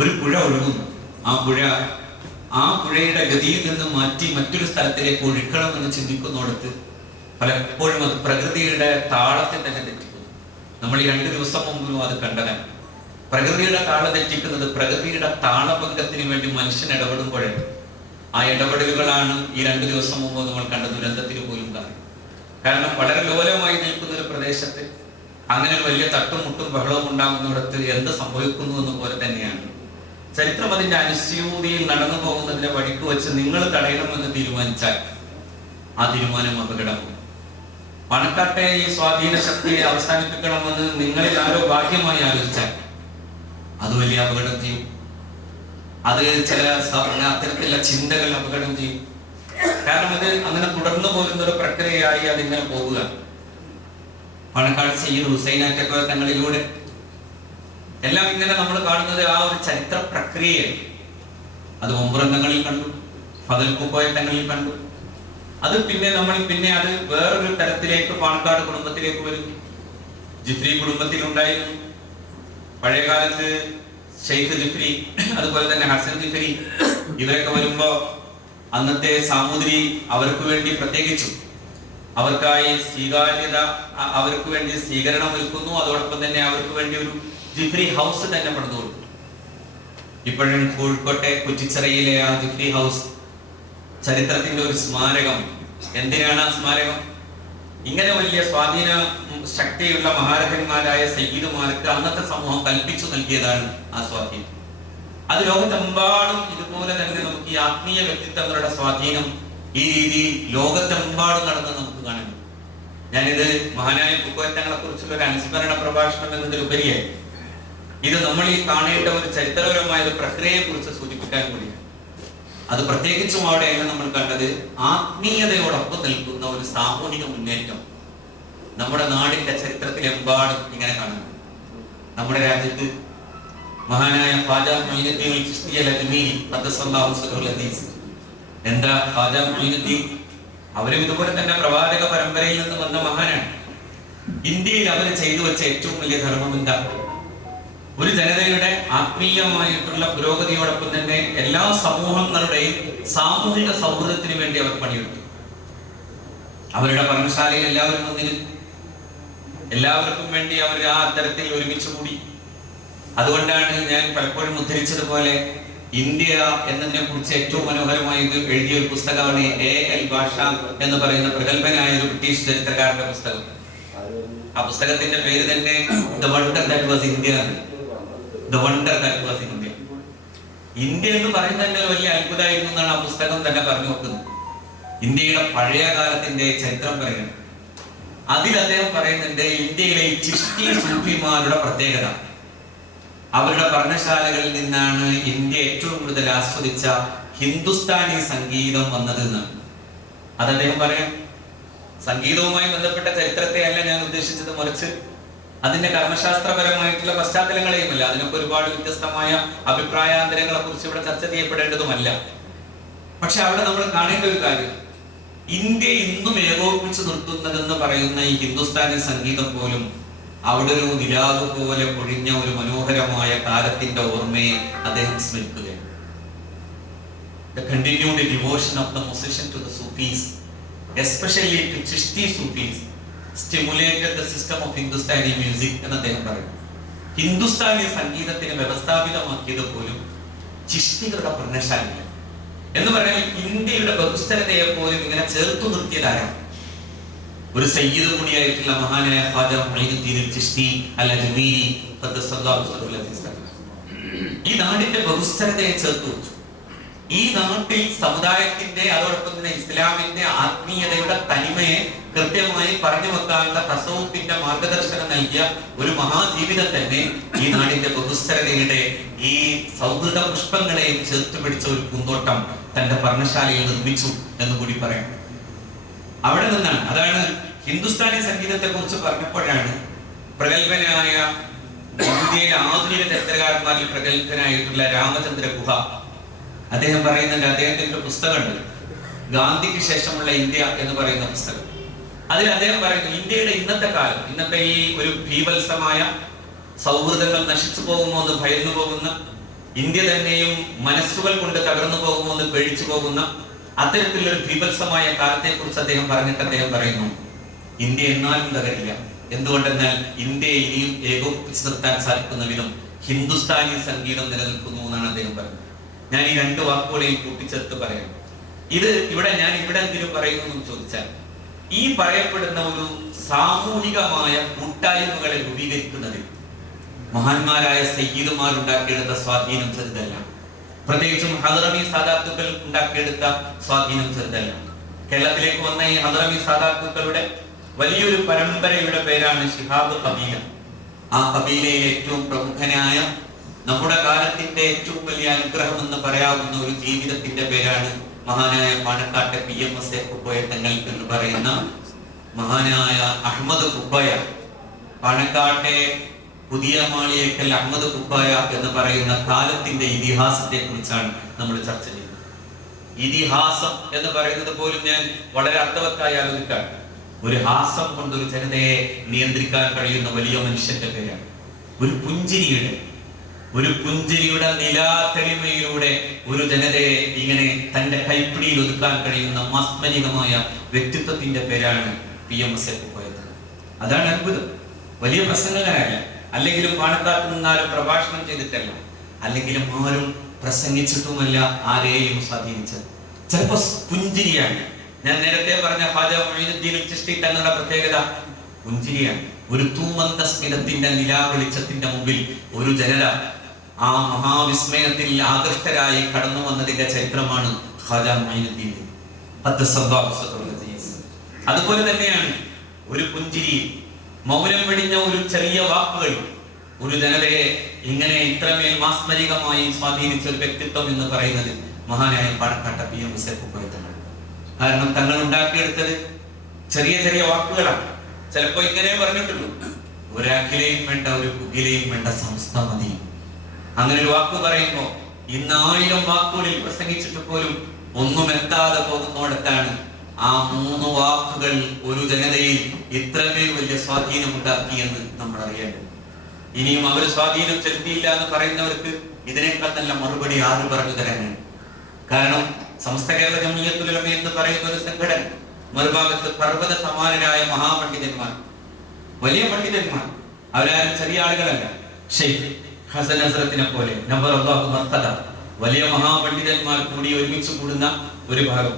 ഒരു പുഴ ഒഴുകുന്നു. ആ പുഴയുടെ ഗതിയിൽ നിന്ന് മാറ്റി മറ്റൊരു സ്ഥലത്തിലേക്ക് ഒഴുക്കണമെന്ന് ചിന്തിക്കുന്നിടത്ത് പലപ്പോഴും അത് പ്രകൃതിയുടെ താളത്തെ തന്നെ തെറ്റിക്കുന്നു. നമ്മൾ ഈ 2 ദിവസം മുമ്പും അത് കണ്ടതാണ്. പ്രകൃതിയുടെ താളം തെറ്റിക്കുന്നത് പ്രകൃതിയുടെ താളഭംഗത്തിന് വേണ്ടി മനുഷ്യൻ ഇടപെടുമ്പോഴേ ആ ഇടപെടലുകളാണ് ഈ 2 ദിവസം മുമ്പ് നമ്മൾ കണ്ട ദുരന്തത്തിന് പോലും കാരണം വളരെ ലോലമായി നിൽക്കുന്ന ഒരു പ്രദേശത്ത് അങ്ങനെ ഒരു വലിയ തട്ടുമുട്ടും ബഹളവും ഉണ്ടാകുന്നിടത്ത് എന്ത് സംഭവിക്കുന്നു എന്ന് പോലെ തന്നെയാണ് ചരിത്രം അതിന്റെ അനുസ്യൂതിയിൽ നടന്നു പോകുന്നതിന്റെ വഴിക്ക് വെച്ച് നിങ്ങൾ തടയണമെന്ന് തീരുമാനിച്ചാൽ ആ തീരുമാനം അപകടമാണ്. പണക്കാട്ടെ ഈ സ്വാധീന ശക്തിയെ അവസാനിപ്പിക്കണമെന്ന് നിങ്ങളിൽ ആരോ ഭാഗ്യമായി ആലോചിച്ചാൽ അത് വലിയ അപകടം ചെയ്യും. അത് ചില അത്തരത്തിലുള്ള ചിന്തകൾ അപകടം ചെയ്യും. കാരണം അത് അങ്ങനെ തുടർന്നു പോരുന്ന ഒരു പ്രക്രിയയായി അതിങ്ങനെ പോവുക. പാണക്കാട് സയ്യിദ് ഹുസൈനാറ്റൊക്കെ തങ്ങളിലൂടെ എല്ലാം ഇങ്ങനെ നമ്മൾ കാണുന്നത് ആ ഒരു ചരിത്ര പ്രക്രിയയാണ്. അത് ഒമ്പറന്തങ്ങളിൽ കണ്ടു, ഫദൽ കുക്കോയത്തങ്ങളിൽ കണ്ടു. അത് നമ്മൾ അത് വേറൊരു തരത്തിലേക്ക് പാണക്കാട് കുടുംബത്തിലേക്ക് വരുന്നു. ജിഫ്രി കുടുംബത്തിലുണ്ടായിരുന്നു. പഴയകാലത്ത് ഷെയ്ഖ് ജിഫ്രി, അതുപോലെ തന്നെ ഹസൻ ജിഫ്രി, ഇവരൊക്കെ വരുമ്പോ അന്നത്തെ സാമൂതിരി അവർക്ക് വേണ്ടി പ്രത്യേകിച്ചു അവർക്കായി സ്വീകാര്യത, അവർക്ക് വേണ്ടി സ്വീകരണം ഒരുക്കുന്നു. അതോടൊപ്പം തന്നെ അവർക്ക് വേണ്ടി ഒരു ജിഫ്രി ഹൗസ് തന്നെ പണിതു കൊടുത്തു. ഇപ്പോഴും കോഴിക്കോട്ടെ കുറ്റിച്ചിറയിലെ ആ ജിഫ്രി ഹൗസ് ചരിത്രത്തിന്റെ ഒരു സ്മാരകം. എന്തിനാണ് ആ സ്മാരകം? ഇങ്ങനെ വലിയ സ്വാധീന ശക്തിയുള്ള മഹാരഥന്മാരായ സയ്യിദുമാർക്ക് അന്നത്തെ സമൂഹം കൽപ്പിച്ചു നൽകിയതാണ് ആ സ്വാധീനം. അത് ലോകത്തെമ്പാടും ഇതുപോലെ തന്നെ നമുക്ക് ഈ ആത്മീയ വ്യക്തിത്വങ്ങളുടെ സ്വാധീനം ഈ രീതി ലോകത്തെമ്പാടും നടന്ന് നമുക്ക് കാണാൻ. ഞാനിത് മഹാനായ കുക്കോയത്തങ്ങളെ കുറിച്ചുള്ള ഒരു അനുസ്മരണ പ്രഭാഷണം എന്നതിലുപരിയായി ഇത് നമ്മൾ ഈ കാണേണ്ട ഒരു ചരിത്രപരമായ ഒരു പ്രക്രിയയെ കുറിച്ച് സൂചിപ്പിക്കാൻ കൂടിയാണ്. അത് പ്രത്യേകിച്ചും അവിടെയാണ് നമ്മൾ കണ്ടത് ആത്മീയതയോടൊപ്പം നിൽക്കുന്ന ഒരു സാമൂഹിക മുന്നേറ്റം നമ്മുടെ നാടിന്റെ ചരിത്രത്തിലെമ്പാടും ഇങ്ങനെ കാണുന്നു. നമ്മുടെ രാജ്യത്ത് മഹാനായ ഖാജാ മൊയ്നുദ്ദീൻ ചിശ്തി അൽ-അജ്മീരി ഖദ്ദസല്ലാഹു സിർറഹുൽ അസീസ്, എന്താ ഖാജാ മൊയ്നുദ്ദീൻ, അവരും ഇതുപോലെ തന്നെ പ്രവാചക പരമ്പരയിൽ നിന്ന് വന്ന മഹാനാണ്. ഇന്ത്യയിൽ അവർ ചെയ്തു വെച്ച ഏറ്റവും വലിയ ധർമ്മം എന്താ? ഒരു ജനതയുടെ ആത്മീയമായിട്ടുള്ള പുരോഗതിയോടൊപ്പം തന്നെ എല്ലാ സമൂഹങ്ങളുടെയും സാമൂഹിക സൗഹൃദത്തിന് വേണ്ടി അവർ പണിയെടുത്തു. അവരുടെ പർണശാലയിൽ എല്ലാവരും വന്നിരുന്നു. എല്ലാവർക്കും വേണ്ടി അവർ ആ തരത്തിൽ ഒരുമിച്ച് കൂടി. അതുകൊണ്ടാണ് ഞാൻ പലപ്പോഴും ഉദ്ധരിച്ചതുപോലെ ഇന്ത്യ എന്നതിനെ കുറിച്ച് ഏറ്റവും മനോഹരമായി എഴുതിയ ഒരു പുസ്തകമാണ് A.L. ഭാഷ എന്ന് പറയുന്ന പ്രഗത്ഭനായ ഒരു ബ്രിട്ടീഷ് ചരിത്രകാരന്റെ പുസ്തകം. ആ പുസ്തകത്തിന്റെ പേര് തന്നെ the wonder that was India. The wonder that was India. India എന്ന് പറയുന്നത് തന്നെ വലിയ അത്ഭുതമായിരുന്നു എന്നാണ് ആ പുസ്തകം തന്നെ പറഞ്ഞു നോക്കുന്നത്. ഇന്ത്യയുടെ പഴയ കാലത്തിന്റെ ചരിത്രം പറയുന്നത്. അതിൽ അദ്ദേഹം പറയുന്നുണ്ട് ഇന്ത്യയിലെ ചിശ്തി സൂഫിമാരുടെ പ്രത്യേകത. അവരുടെ പർണശാലകളിൽ നിന്നാണ് ഇന്ത്യ ഏറ്റവും കൂടുതൽ ആസ്വദിച്ച ഹിന്ദുസ്ഥാനി സംഗീതം വന്നത് എന്നാണ്. അത് അദ്ദേഹം പറയാം. സംഗീതവുമായി ബന്ധപ്പെട്ട ചരിത്രത്തെ അല്ല ഞാൻ ഉദ്ദേശിച്ചത്, മറിച്ച് അതിന്റെ കർമ്മശാസ്ത്രപരമായിട്ടുള്ള പശ്ചാത്തലങ്ങളെയുമല്ല. അതിനൊക്കെ ഒരുപാട് വ്യത്യസ്തമായ അഭിപ്രായാന്തരങ്ങളെ കുറിച്ച് ഇവിടെ ചർച്ച ചെയ്യപ്പെടേണ്ടതുമല്ല. പക്ഷെ അവിടെ നമ്മൾ കാണേണ്ട ഒരു കാര്യം, ഇന്ത്യ ഇന്നും ഏകോപിപ്പിച്ചു നിർത്തുന്നതെന്ന് പറയുന്ന ഈ ഹിന്ദുസ്ഥാനി സംഗീതം പോലും അവിടെ ഒരു നിലാവ് പോലെ പൊഴിഞ്ഞ ഒരു മനോഹരമായ കാലത്തിന്റെ ഓർമ്മയെ അദ്ദേഹം സ്മരിക്കുകയാണ്. The continued devotion of the musician to the Sufis, especially to Chishti Sufis, stimulated the system of Hindustani music എന്ന് അദ്ദേഹം പറയുന്നു. ഹിന്ദുസ്ഥാനി സംഗീതത്തിന് വ്യവസ്ഥാപിതമാക്കിയത് പോലും ചിഷ്ടികളുടെ പർണശാലയാണ് എന്ന് പറഞ്ഞാൽ ഇന്ത്യയുടെ ബഹുസ്വരതയെ പോലും ഇങ്ങനെ ചേർത്തു നിർത്തിയതാരാണ്? ഒരു സയ്യിദ് കൂടിയായിട്ടുള്ള മഹാനായ ഖാജാ മൊയ്നുദ്ദീൻ ചിശ്തി അൽ-അജ്മീരി ഖദ്ദസല്ലാഹു സിർറഹുൽ അസീസ് ഈ നാടിന്റെ ബഹുസ്വരതയെ ചേർത്തു വെച്ചു. ഈ നാട്ടിൽ സമുദായത്തിന്റെ അതോടൊപ്പം തന്നെ ഇസ്ലാമിന്റെ ആത്മീയതയുടെ തനിമയെ കൃത്യമായി പറഞ്ഞു വെക്കാനുള്ള തസവുഫിന്റെ മാർഗദർശനം നൽകിയ ഒരു മഹാജീവിതം തന്നെ ഈ നാടിന്റെ ബഹുസ്വരതയുടെ ഈ സൗഹൃദ പുഷ്പങ്ങളെയും ചേർത്ത് പിടിച്ച ഒരു പൂന്തോട്ടം തന്റെ പർണശാലയിൽ നിർമ്മിച്ചു എന്ന് കൂടി പറയാം. അവിടെ നിന്നാണ്. അതാണ് ഹിന്ദുസ്ഥാനി സംഗീതത്തെ കുറിച്ച് പറഞ്ഞപ്പോഴാണ് പ്രഗത്ഭനായ ഇന്ത്യയിലെ ആധുനിക ചരിത്രകാരന്മാരിൽ പ്രഗത്ഭനായിട്ടുള്ള രാമചന്ദ്ര ഗുഹ അദ്ദേഹം പറയുന്നുണ്ട്. അദ്ദേഹത്തിന്റെ ഒരു പുസ്തകമുണ്ട്, ഗാന്ധിക്ക് ശേഷമുള്ള ഇന്ത്യ എന്ന് പറയുന്ന പുസ്തകം. അതിൽ അദ്ദേഹം പറയുന്നു ഇന്ത്യയുടെ ഇന്നത്തെ കാലം, ഇന്നത്തെ ഈ ഒരു ഭീവത്സമായ സൗഹൃദങ്ങൾ നശിച്ചു പോകുമോ എന്ന് ഭയന്നു പോകുന്ന ഇന്ത്യ തന്നെയും മനസ്സുകൾ കൊണ്ട് തകർന്നു പോകുമോ എന്ന് പേടിച്ചു പോകുന്ന അത്തരത്തിലൊരു ബീഭത്സമായ കാലത്തെക്കുറിച്ച് അദ്ദേഹം പറഞ്ഞിട്ട് അദ്ദേഹം പറയുന്നു, ഇന്ത്യ എന്നാലും തകരില്ല. എന്തുകൊണ്ടെന്നാൽ ഇന്ത്യയെ ഇനിയും ഏകോപിപ്പിച്ച് നിർത്താൻ സാധിക്കുന്ന വിധം ഹിന്ദുസ്ഥാനി സംഗീതം നിലനിൽക്കുന്നു എന്നാണ് അദ്ദേഹം പറഞ്ഞത്. ഞാൻ ഈ രണ്ട് വാക്കുകളെയും കൂട്ടിച്ചേർത്ത് പറയാം. ഇത് ഞാൻ ഇവിടെ എന്തിനും പറയുന്നു എന്ന് ചോദിച്ചാൽ, ഈ പറയപ്പെടുന്ന ഒരു സാമൂഹികമായ കൂട്ടായ്മകളെ രൂപീകരിക്കുന്നതിൽ മഹാന്മാരായ സയ്യിദുമാർ ഉണ്ടാക്കിയെടുത്ത സ്വാധീനം ചെറുതല്ല. പ്രത്യേകിച്ചും ഹദ്റമി സാദാത്തുക്കൾ ഉണ്ടാക്കിയെടുത്ത സ്വാധീനം ചെറുതല്ല. കേരളത്തിലേക്ക് വന്ന ഈ ഹദ്റമി സാദാത്തുക്കളുടെ വലിയൊരു പരമ്പരയുടെ പേരാണ് ശിഹാബ് കബീല. ആ കബീലയിലെ ഏറ്റവും പ്രമുഖനായ, നമ്മുടെ കാലത്തിന്റെ ഏറ്റവും വലിയ അനുഗ്രഹം എന്ന് പറയാവുന്ന ഒരു ജീവിതത്തിന്റെ പേരാണ് മഹാനായ പാണക്കാട്ടെ PMS കുക്കോയ തങ്ങൾ എന്ന് പറയുന്ന മഹാനായ അഹമ്മദ് കുക്കോയ. പാണക്കാട്ടെ പുതിയ മാളിയേക്കൽ അഹമ്മദ് കുക്കോയ എന്ന് പറയുന്ന കാലത്തിന്റെ ഇതിഹാസത്തെ കുറിച്ചാണ് നമ്മൾ ചർച്ച ചെയ്യുന്നത്. ഇതിഹാസം എന്ന് പറയുന്നത് പോലും ഞാൻ വളരെ അർത്ഥവത്തായി ആലോചിക്കാം. ഒരു ഹാസം കൊണ്ട് ഒരു ജനതയെ നിയന്ത്രിക്കാൻ കഴിയുന്ന വലിയ മനുഷ്യന്റെ പേരാണ്. ഒരു പുഞ്ചിരിയുടെ നിലാതെളിമയിലൂടെ ഒരു ജനതയെ ഇങ്ങനെ തന്റെ കൈപ്പിടിയിൽ ഒതുക്കാൻ കഴിയുന്ന മാസ്മരികമായ വ്യക്തിത്വത്തിന്റെ പേരാണ് PMS കുക്കോയ. അതാണ് അത്ഭുതം. വലിയ പ്രസംഗകരല്ല, അല്ലെങ്കിലും പാണക്കാട്ട് നിന്നാലും പ്രഭാഷണം ചെയ്തിട്ടല്ല, അല്ലെങ്കിലും ആരും പ്രസംഗിച്ചിട്ടുമല്ല ആരെയും സ്വാധീനിച്ചത്. ചിലപ്പോ പുഞ്ചിരിയാണ്. ഞാൻ നേരത്തെ പറഞ്ഞ ഖാജ മൊയ്നുദ്ദീൻ ചിശ്തി തങ്ങളുടെ പ്രത്യേകത പുഞ്ചിരിയാണ്. ഒരു തൂമന്ത സ്മിതത്തിന്റെ നിലാവെളിച്ചത്തിന്റെ മുമ്പിൽ ഒരു ജനത ആ മഹാവിസ്മയത്തിൽ ആകൃഷ്ടരായി കടന്നു വന്നതിന്റെ ചരിത്രമാണ് ഖാജ മൊയ്നുദ്ദീൻ. അതുപോലെ തന്നെയാണ് ഒരു പുഞ്ചിരി, മൗനം വെടിഞ്ഞ ഒരു ചെറിയ വാക്കുകൾ ഒരു ജനതയെ ഇങ്ങനെ ഇത്രമേൽ മാസ്മരികമായി സ്വാധീനിച്ച ഒരു വ്യക്തിത്വം എന്ന് പറയുന്നത് മഹാനായ പാണക്കാട്ടെ PMS കുക്കോയ. കാരണം തങ്ങൾ ഉണ്ടാക്കിയെടുത്തത് ചെറിയ ചെറിയ വാക്കുകളാണ്. ചിലപ്പോ ഇങ്ങനെ പറഞ്ഞിട്ടുള്ളൂ, ഒരഖിലയും വേണ്ട ഒരു കുകിലയും വേണ്ട സംസ്ഥ മതി. അങ്ങനെ ഒരു വാക്ക് പറയുമ്പോ ഇന്ന് 1000 വാക്കുകളിൽ പ്രസംഗിച്ചിട്ട് പോലും ഒന്നും എത്താതെ പോകുന്നിടത്താണ് ആ 3 വാക്കുകൾ ഒരു ജനതയിൽ ഇത്രമേൽ വലിയ സ്വാധീനം ഉണ്ടാക്കിയെന്ന് നമ്മൾ അറിയേണ്ടത്. ഇനിയും അവർ സ്വാധീനം ചെലുത്തിയില്ല എന്ന് പറയുന്നവർക്ക് ഇതിനേക്കാൾ നല്ല മറുപടി ആര് പറഞ്ഞു തരാനാണ്? കാരണം സമസ്ത കേരള ജംഇയ്യത്തുൽ ഉലമ എന്ന് പറയുന്ന ഒരു സംഘടന, മറുഭാഗത്ത് പർവ്വത സമാനരായ മഹാപണ്ഡിതന്മാർ, വലിയ പണ്ഡിതന്മാർ, അവരാരും ചെറിയ ആളുകളല്ല. ഷെയ്ഖ് ഹസൻ ഹസ്രത്തിനെ പോലെ നബറല്ലാഹു മർത്തദ, വലിയ മഹാപണ്ഡിതന്മാർ കൂടി ഒരുമിച്ച് കൂടുന്ന ഒരു ഭാഗം.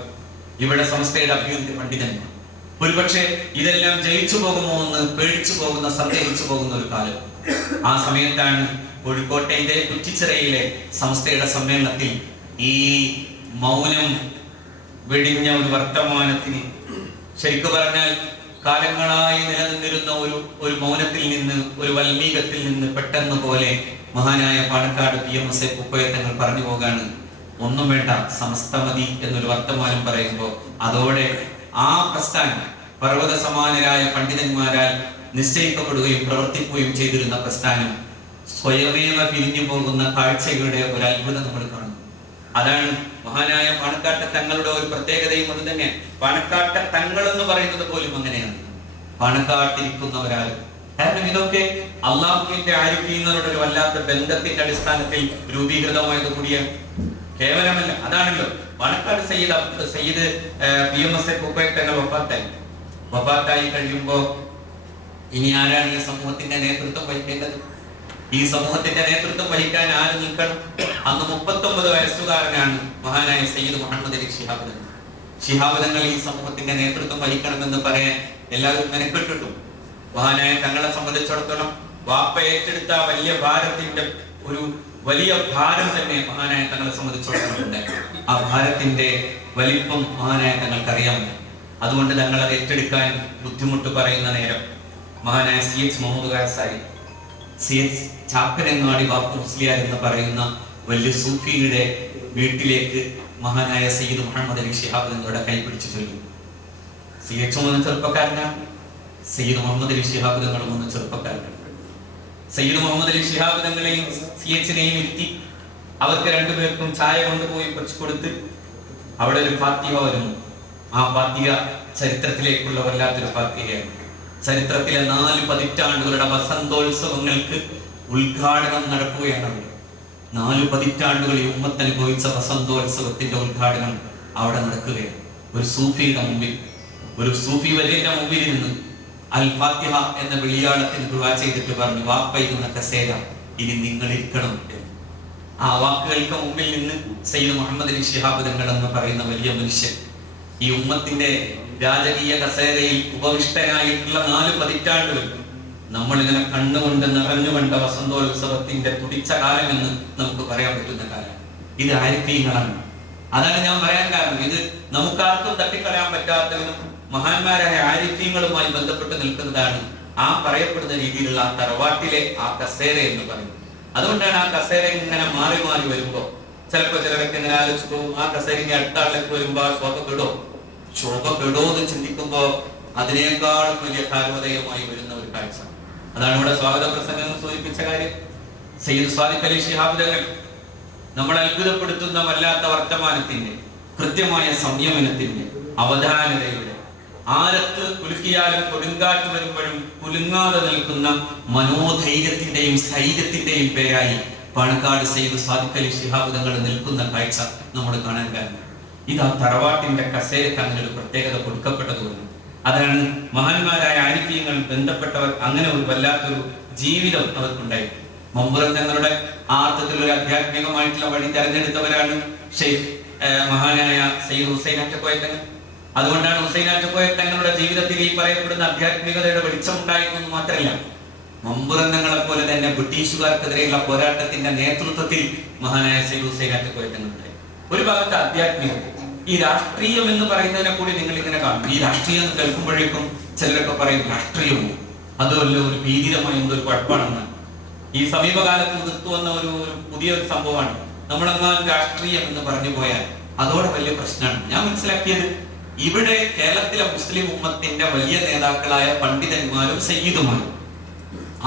ഇവിടെ സമസ്തയുടെ അഭ്യുന്നത പണ്ഡിതന്മാർ. ഒരുപക്ഷെ ഇതെല്ലാം ജയിച്ചു പോകുമോ എന്ന് പേടിച്ചു പോകുന്ന, സന്ദേഹിച്ചു പോകുന്ന ഒരു കാലം. ആ സമയത്താണ് കോഴിക്കോട്ടെ കുറ്റിച്ചിറയിലെ സമസ്തയുടെ സമ്മേളനത്തിൽ ഈ മൗനം വെടിഞ്ഞ ഒരു വർത്തമാനത്തിന്, ശരിക്കു പറഞ്ഞാൽ കാലങ്ങളായി നിലനിന്നിരുന്ന ഒരു മൗനത്തിൽ നിന്ന്, ഒരു വൽമീകത്തിൽ നിന്ന് പെട്ടെന്ന് പോലെ മഹാനായ പാണക്കാട് PMS കുക്കോയ തങ്ങൾ പറഞ്ഞു പോകാണ്, ഒന്നും വേണ്ട സമസ്തമതി എന്നൊരു വർത്തമാനം പറയുമ്പോൾ അതോടെ ആ പ്രസ്ഥാനം പർവ്വത സമാനരായ പണ്ഡിതന്മാരാൽ നിശ്ചയിക്കപ്പെടുകയും പ്രവർത്തിക്കുകയും ചെയ്തിരുന്ന പ്രസ്ഥാനം സ്വയമേവ പിരിഞ്ഞു പോകുന്ന കാഴ്ചയുടെ ഒരു അത്ഭുതം നമ്മൾ കാണുന്നു. അതാണ് മഹാനായ പാണക്കാട്ടെ തങ്ങളുടെ ഒരു പ്രത്യേകതയും അത് തന്നെ. പാണക്കാട്ടെ തങ്ങൾ എന്ന് പറയുന്നത് പോലും അങ്ങനെയാണ്, പാണക്കാട്ടിരിക്കുന്നവരാരും. കാരണം ഇതൊക്കെ അള്ളാഹുവിന്റെ ആരിഫീങ്ങളുടെ ഒരു വല്ലാത്ത ബന്ധത്തിന്റെ അടിസ്ഥാനത്തിൽ രൂപീകൃതമായത് കൂടിയാണ്, കേവലമല്ല. അതാണല്ലോ പാണക്കാട് സയ്യിദ് PMS കുക്കോയ തങ്ങൾ വഫാത്തായി കഴിയുമ്പോ ഇനി ആരാണ് ഈ സമൂഹത്തിന്റെ നേതൃത്വം വഹിക്കേണ്ടത്? ഈ സമൂഹത്തിന്റെ നേതൃത്വം വഹിക്കാൻ ആര് നിൽക്കണം? അന്ന് 39 വയസ്സുകാരനാണ് മഹാനായ സയ്യിദ് മുഹമ്മദ് അലി ശിഹാബ് തങ്ങൾ. ശിഹാബ് തങ്ങൾ ഈ സമൂഹത്തിന്റെ നേതൃത്വം വഹിക്കണമെന്ന് പറയാൻ എല്ലാവരും മെനക്കെട്ടിട്ടു. മഹാനായ തങ്ങളെ സംബന്ധിച്ചിടത്തോളം വാപ്പ ഏറ്റെടുത്ത വലിയ ഭാരത്തിന്റെ ഒരു വലിയ ഭാരം തന്നെ മഹാനായ തങ്ങളെ സംബന്ധിച്ചിടത്തോളം ഉണ്ട്. ആ ഭാരത്തിന്റെ വലിപ്പം മഹാനായ തങ്ങൾക്ക് അറിയാമല്ലോ. അതുകൊണ്ട് തങ്ങൾ അത് ഏറ്റെടുക്കാൻ ബുദ്ധിമുട്ട് പറയുന്ന നേരം മഹാനായ CH മുഹമ്മദ് ഖാസായി, CH ചാപ്പനങ്ങാടി ബാപ്പു മുസ്ലിയാർ എന്ന് പറയുന്ന വലിയ സൂഫിയുടെ വീട്ടിലേക്ക് മഹാനായ സയ്യിദ് മുഹമ്മദ് അലി ശിഹാബ് തങ്ങളുടെ കൈപിടിച്ചു ചൊല്ലും. CH ചെറുപ്പക്കാരനാണ്, സയ്യിദ് മുഹമ്മദ് അലി ശിഹാബ് തങ്ങളും ഒന്ന് ചെറുപ്പക്കാരനാണ്. സയ്യിദ് മുഹമ്മദ് അലി ശിഹാബ് തങ്ങളെയും CH-നെയും ഇരുത്തി അവർക്ക് രണ്ടുപേർക്കും ചായ കൊണ്ടുപോയി വെച്ചു കൊടുത്ത് അവിടെ ഒരു ഫാത്തിഹ വരുന്നു. ആ ഫാത്തിഹ ചരിത്രത്തിലേക്കുള്ള വല്ലാത്തൊരു ഫാത്തിഹയാണ്. ചരിത്രത്തിലെ 4 പതിറ്റാണ്ടുകളുടെ വസന്തോത്സവങ്ങൾക്ക് ഉദ്ഘാടനം നടക്കുകയാണ് അവിടെ. 4 പതിറ്റാണ്ടുകൾ ഈ ഉമ്മത്ത് അനുഭവിച്ച വസന്തോത്സവത്തിന്റെ ഉദ്ഘാടനം അവിടെ നടക്കുകയാണ്. ഒരു സൂഫിയുടെ മുമ്പിൽ, ഒരു സൂഫി വലിയന്റെ മുമ്പിൽ നിന്ന് അൽ ഫാത്തിഹ എന്ന വെളിയാളത്തിന് ദുആ ചെയ്തിട്ട് പറഞ്ഞു, വാപ്പയിരുന്ന കസേര ഇനി നിങ്ങൾ ഇരിക്കണം എന്ന്. ആ വാക്കുകൾക്ക് മുമ്പിൽ നിന്ന് സയ്യിദ് മുഹമ്മദ് അലി ശിഹാബ് തങ്ങൾ എന്ന് പറയുന്ന വലിയ മനുഷ്യൻ ഈ ഉമ്മത്തിന്റെ രാജകീയ കസേരയിൽ ഉപവിഷ്ടനായിട്ടുള്ള 4 പതിറ്റാണ്ടുകൾ നമ്മളിങ്ങനെ കണ്ണുകൊണ്ട് നിറഞ്ഞുകൊണ്ട വസന്തോത്സവത്തിന്റെ തുടിച്ച കാലമെന്ന് നമുക്ക് പറയാൻ പറ്റുന്ന കാലം. ഇത് ആരിഫീങ്ങളാണ്. അതാണ് ഞാൻ പറയാൻ കാരണം. ഇത് നമുക്കാർക്കും തട്ടിക്കളയാൻ പറ്റാത്തവരും മഹാന്മാരായ ആരിഫീങ്ങളുമായി ബന്ധപ്പെട്ട് നിൽക്കുന്നതാണ് ആ പറയപ്പെടുന്ന രീതിയിലുള്ള ആ തറവാട്ടിലെ ആ കസേര എന്ന് പറയുന്നത്. അതുകൊണ്ടാണ് ആ കസേര ഇങ്ങനെ മാറി മാറി വരുമ്പോ ചിലപ്പോ ചിലരൊക്കെ ഇങ്ങനെ ആലോചിച്ചു പോകും, ആ കസേരയ്ക്ക് അടുത്ത ആളിലേക്ക് വരുമ്പോ ശോഭ പെടോ എന്ന് ചിന്തിക്കുമ്പോ അതിനേക്കാളും വലിയ കാലോദയമായി വരുന്ന ഒരു കാഴ്ച. അതാണ് ഇവിടെ സ്വാഗത പ്രസംഗം സൂചിപ്പിച്ച കാര്യം. സയ്യിദ് സ്വാദിഖ് അലി ശിഹാബ് തങ്ങൾ നമ്മളെ അത്ഭുതപ്പെടുത്തുന്ന വല്ലാത്ത വർത്തമാനത്തിന്റെ, കൃത്യമായ സംയമനത്തിന്റെ, അവധാനതയുടെ, ആരത്ത് കുലുക്കിയാലും കൊടുങ്കാറ്റ് വരുമ്പോഴും കുലുങ്ങാതെ നിൽക്കുന്ന മനോധൈര്യത്തിന്റെയും സ്ഥൈര്യത്തിന്റെയും പേരായി പാണക്കാട് സയ്യിദ് സ്വാദിഖ് അലി ശിഹാബ് തങ്ങൾ നിൽക്കുന്ന കാഴ്ച നമ്മൾ കാണാൻ കാരണം ഇത് ആ തറവാട്ടിന്റെ കസേരക്ക് അങ്ങനെ ഒരു പ്രത്യേകത കൊടുക്കപ്പെട്ടതുകൊണ്ട്. അതാണ് മഹാന്മാരായ ആരിഫീങ്ങൾ ബന്ധപ്പെട്ടവർ അങ്ങനെ ഒരു വല്ലാത്തൊരു ജീവിതം അവർക്കുണ്ടായി. മമ്പുറം തങ്ങളുടെ ആ അർത്ഥത്തിലൊരു ആധ്യാത്മികമായിട്ടുള്ള വഴി തെരഞ്ഞെടുത്തവരാണ് ഷെയ്ഖ് മഹാനായ സയ്യിദ് ഹുസൈൻ അറ്റക്കോയ തങ്ങൾ. അതുകൊണ്ടാണ് ഹുസൈൻ അറ്റക്കോയ തങ്ങളുടെ ജീവിതത്തിൽ ഈ പറയപ്പെടുന്ന ആധ്യാത്മികതയുടെ വെളിച്ചം ഉണ്ടായിരുന്നു മാത്രമല്ല, മമ്പുറം തങ്ങളെ പോലെ തന്നെ ബ്രിട്ടീഷുകാർക്കെതിരെയുള്ള പോരാട്ടത്തിന്റെ നേതൃത്വത്തിൽ മഹാനായ സയ്യിദ് ഹുസൈൻ അറ്റക്കോയ തങ്ങളുണ്ടായി. ഒരു ഭാഗത്ത് ആധ്യാത്മികം, ഈ രാഷ്ട്രീയം എന്ന് പറയുന്നതിനെ കൂടി നിങ്ങൾ ഇങ്ങനെ കാണും. ഈ രാഷ്ട്രീയം എന്ന് കേൾക്കുമ്പോഴേക്കും ചിലരൊക്കെ പറയും രാഷ്ട്രീയവും അതുമല്ല ഒരു ഭീതിരമായ എന്തൊരു കുഴപ്പമാണെന്ന്. ഈ സമീപകാലത്ത് നിർത്തുവന്ന ഒരു പുതിയൊരു സംഭവമാണ്. നമ്മളെങ്ങാനും രാഷ്ട്രീയം എന്ന് പറഞ്ഞു പോയാൽ അതോടെ വലിയ പ്രശ്നമാണ്. ഞാൻ മനസ്സിലാക്കിയത് ഇവിടെ കേരളത്തിലെ മുസ്ലിം ഉമ്മത്തിന്റെ വലിയ നേതാക്കളായ പണ്ഡിതന്മാരും സയ്യിദുമാരും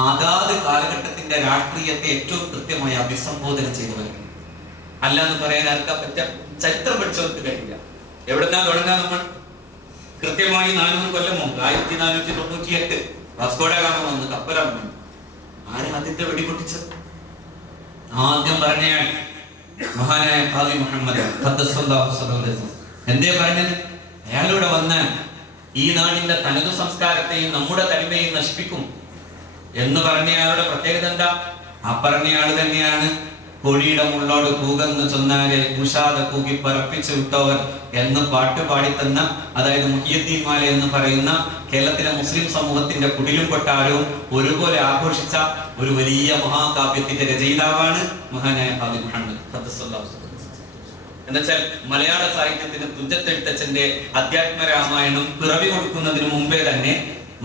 അതാത് കാലഘട്ടത്തിന്റെ രാഷ്ട്രീയത്തെ ഏറ്റവും കൃത്യമായി അഭിസംബോധന ചെയ്തവരാണ്. അല്ലാന്ന് പറയാൻ ആർക്കാ പറ്റാം? ചരിത്രം പഠിച്ചവർക്ക് കഴിയില്ല. എവിടെന്നാ തുടങ്ങാൻ? നമ്മൾ കൃത്യമായി 400 കൊല്ലം മുമ്പ് 1498 വാസ്കോഡ ഗാമ വന്ന് കപ്പലാണ്. ആരും ആദ്യത്തെ വെടിപൊട്ടിച്ചത്? ആദ്യം പറഞ്ഞയാൾ മഹാനായ ഖാദി മുഹമ്മദ് ഖദ്ദസല്ലാഹു സ്വല്ലല്ലാഹു. എന്തേ പറഞ്ഞത്? അയാളൂടെ വന്നാൽ ഈ നാടിന്റെ തനതു സംസ്കാരത്തെയും നമ്മുടെ തനിമയും നശിപ്പിക്കും എന്ന് പറഞ്ഞയാളുടെ പ്രത്യേകത എന്താ? ആ പറഞ്ഞയാൾ തന്നെയാണ് കോഴിയുടെ മുള്ളോട് കൂകെന്ന് ചൊന്നാല് ഉഷാദ കൂകി പറപ്പിച്ചു വിട്ടവർ എന്ന് പാട്ട് പാടിത്തന്ന, അതായത് മുഹിയുദ്ദീൻ മാല എന്ന് പറയുന്ന കേരളത്തിലെ മുസ്ലിം സമൂഹത്തിന്റെ കുടിലും കൊട്ടാരവും ഒരുപോലെ ആഘോഷിച്ച ഒരു വലിയ മഹാകാവ്യത്തിന്റെ രചയിതാവാണ് മഹാനായ ഖാദി മുഹമ്മദ് ഖദ്ദസല്ലാഹു. എന്നുവെച്ചാൽ മലയാള സാഹിത്യത്തിന് തുഞ്ചത്തെഴുത്തച്ഛന്റെ അധ്യാത്മ രാമായണം പിറവി കൊടുക്കുന്നതിന് മുമ്പേ തന്നെ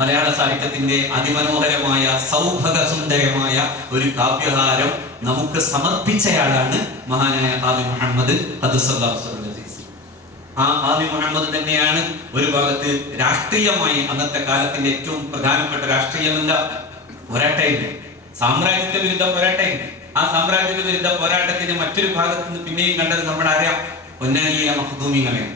മലയാള സാഹിത്യത്തിന്റെ അതിമനോഹരമായ സൗഭഗ സുന്ദരമായ ഒരു കാവ്യഹാരം നമുക്ക് സമർപ്പിച്ചയാളാണ് മഹാനായ ഖാദി മുഹമ്മദ് ഖദ്ദസല്ലാഹു സ്വല്ലല്ലാഹു. ആ ഖാദി മുഹമ്മദ് തന്നെയാണ് ഒരു ഭാഗത്ത് രാഷ്ട്രീയമായി അന്നത്തെ കാലത്തിന്റെ ഏറ്റവും പ്രധാനപ്പെട്ട രാഷ്ട്രീയം എന്താ? പോരാട്ടമായിരുന്നു. സാമ്രാജ്യത്വ വിരുദ്ധ പോരാട്ടമായിരുന്നു. ആ സാമ്രാജ്യ വിരുദ്ധ പോരാട്ടത്തിന്റെ മറ്റൊരു ഭാഗത്ത് നിന്ന് പിന്നെയും കണ്ടത് നമ്മുടെ അറിയാം, പൊന്നാനിയിലെ മഖ്ദൂമികളെയാണ്.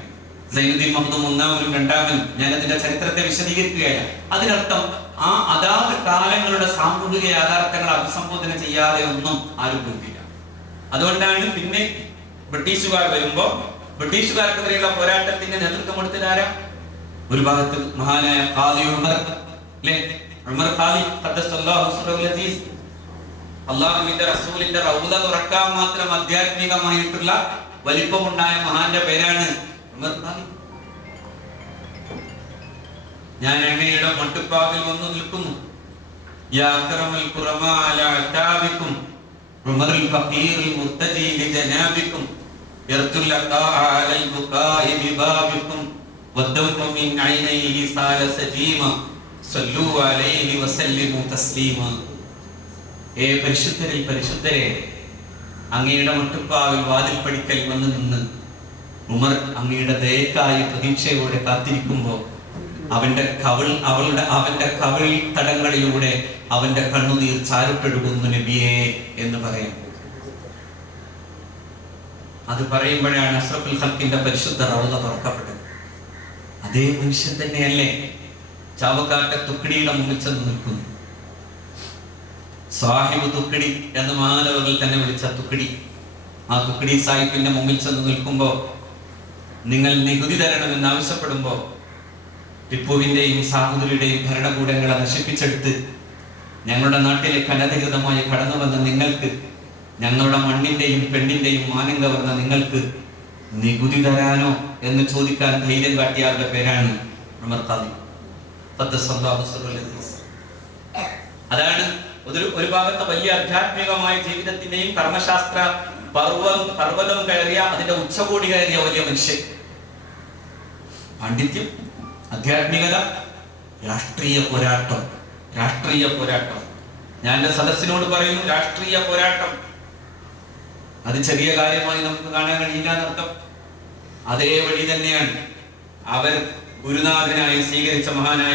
സൈനുദ്ദീൻ മഖ്ദൂം ഒന്നാമനും രണ്ടാമനും. ഞാൻ അതിന്റെ ചരിത്രത്തെ വിശദീകരിക്കുകയാണ്. അതിനർത്ഥം ആ അതാത് കാലങ്ങളുടെ സാമൂഹിക യാഥാർത്ഥ്യങ്ങൾ അഭിസംബോധന ചെയ്യാതെ ഒന്നും ആരും കൊടുക്കില്ല. അതുകൊണ്ടാണ് പിന്നെ ബ്രിട്ടീഷുകാർ വരുമ്പോ ബ്രിട്ടീഷുകാർക്കെതിരെയുള്ള പോരാട്ടത്തിന്റെ നേതൃത്വം കൊടുത്തതാരാ? ഒരു ഭാഗത്ത് മഹാനായ ഖാദി ഉമർ, അല്ലേ? ഉമർ ഖാദി ഖദ്ദസല്ലാഹു സ്വല്ലല്ലാഹു. അല്ലാഹുവിന്റെ റസൂലിന്റെ റൗള തുറക്കാൻ മാത്രം ആധ്യാത്മികമായിട്ടുള്ള വലിപ്പമുണ്ടായ മഹാന്റെ പേരാണ് ഉമർ ഖാദി. ഞാൻ അങ്ങയുടെ മട്ടുപ്പാവിൽ വന്നു നിൽക്കുന്നു. യാ അക്രമൽ ഖുറമാ അലാ അതാബിക്കും ഉമറുൽ ഫഖീറുൽ മുർതജി ലിജനാബിക്കും യർതുൽ അഖാഅ അലൽ ബുകാഇ ബിബാബിക്കും വദ്ദൗമു മിൻ ഐനൈഹി സാല സജീമ സല്ലു അലൈഹി വസല്ലിമു തസ്ലീമ. ഏ പരിശുദ്ധരിൽ പരിശുദ്ധരെ, അങ്ങയുടെ മട്ടുപ്പാവിൽ വാതിൽ പടിക്കൽ വന്നു നിന്ന് ഉമർ അങ്ങയുടെ ദയക്കായി പ്രതീക്ഷയോടെ കാത്തിരിക്കുമ്പോൾ അവന്റെ കവിൾ തടങ്ങളിലൂടെ അവന്റെ കണ്ണുനീർ ചാരുട്ടൊഴുകുന്നു നബിയേ എന്ന് പറയാം. അത് പറയുമ്പോഴാണ് അഷ്റഫുൽ ഖൽഖിന്റെ പരിശുദ്ധ റൗള തുറക്കപ്പെട്ടത്. അതേ മനുഷ്യൻ തന്നെയല്ലേ ചാവക്കാട്ടെ തുക്കിടിയുടെ മുന്നിൽ ചെന്ന് നിൽക്കുന്നു. സാഹിബ് തുക്കടി എന്ന് മഹാനവകൾ തന്നെ വിളിച്ച തുക്കടി. ആ തുക്കടി സാഹിബിന്റെ മുമ്പിൽ ചെന്ന് നിൽക്കുമ്പോൾ, നിങ്ങൾ നികുതി തരണമെന്ന് ആവശ്യപ്പെടുമ്പോൾ, ടിപ്പുവിന്റെയും സാഹുദരിയുടെയും ഭരണകൂടങ്ങളെ നശിപ്പിച്ചെടുത്ത് ഞങ്ങളുടെ നാട്ടിലേക്ക് അനധികൃതമായി കടന്നു വന്ന നിങ്ങൾക്ക്, ഞങ്ങളുടെ മണ്ണിന്റെയും പെണ്ണിന്റെയും മാനം കവർന്ന നിങ്ങൾക്ക് നികുതി തരാനോ എന്ന് ചോദിക്കാൻ ധൈര്യം കാട്ടിയവരുടെ പേരാണ് ഉമർ ഖാദി. അതാണ് ഒരു ഭാഗത്ത് വലിയ ആധ്യാത്മികമായ ജീവിതത്തിന്റെയും കർമ്മശാസ്ത്ര പർവ്വതം കയറിയ, അതിന്റെ ഉച്ചകോടി കയറിയ വലിയ മനുഷ്യൻ. പാണ്ഡിത്യം, ആധ്യാത്മികത, രാഷ്ട്രീയ പോരാട്ടം. ഞാൻ എന്റെ സദസ്സിനോട് പറയുന്നു, രാഷ്ട്രീയ പോരാട്ടം അത് ചെറിയ കാര്യമായി നമുക്ക് കാണാൻ കഴിയില്ല എന്നർത്ഥം. അതേ വഴി തന്നെയാണ് അവർ ഗുരുനാഥനായി സ്വീകരിച്ച മഹാനായ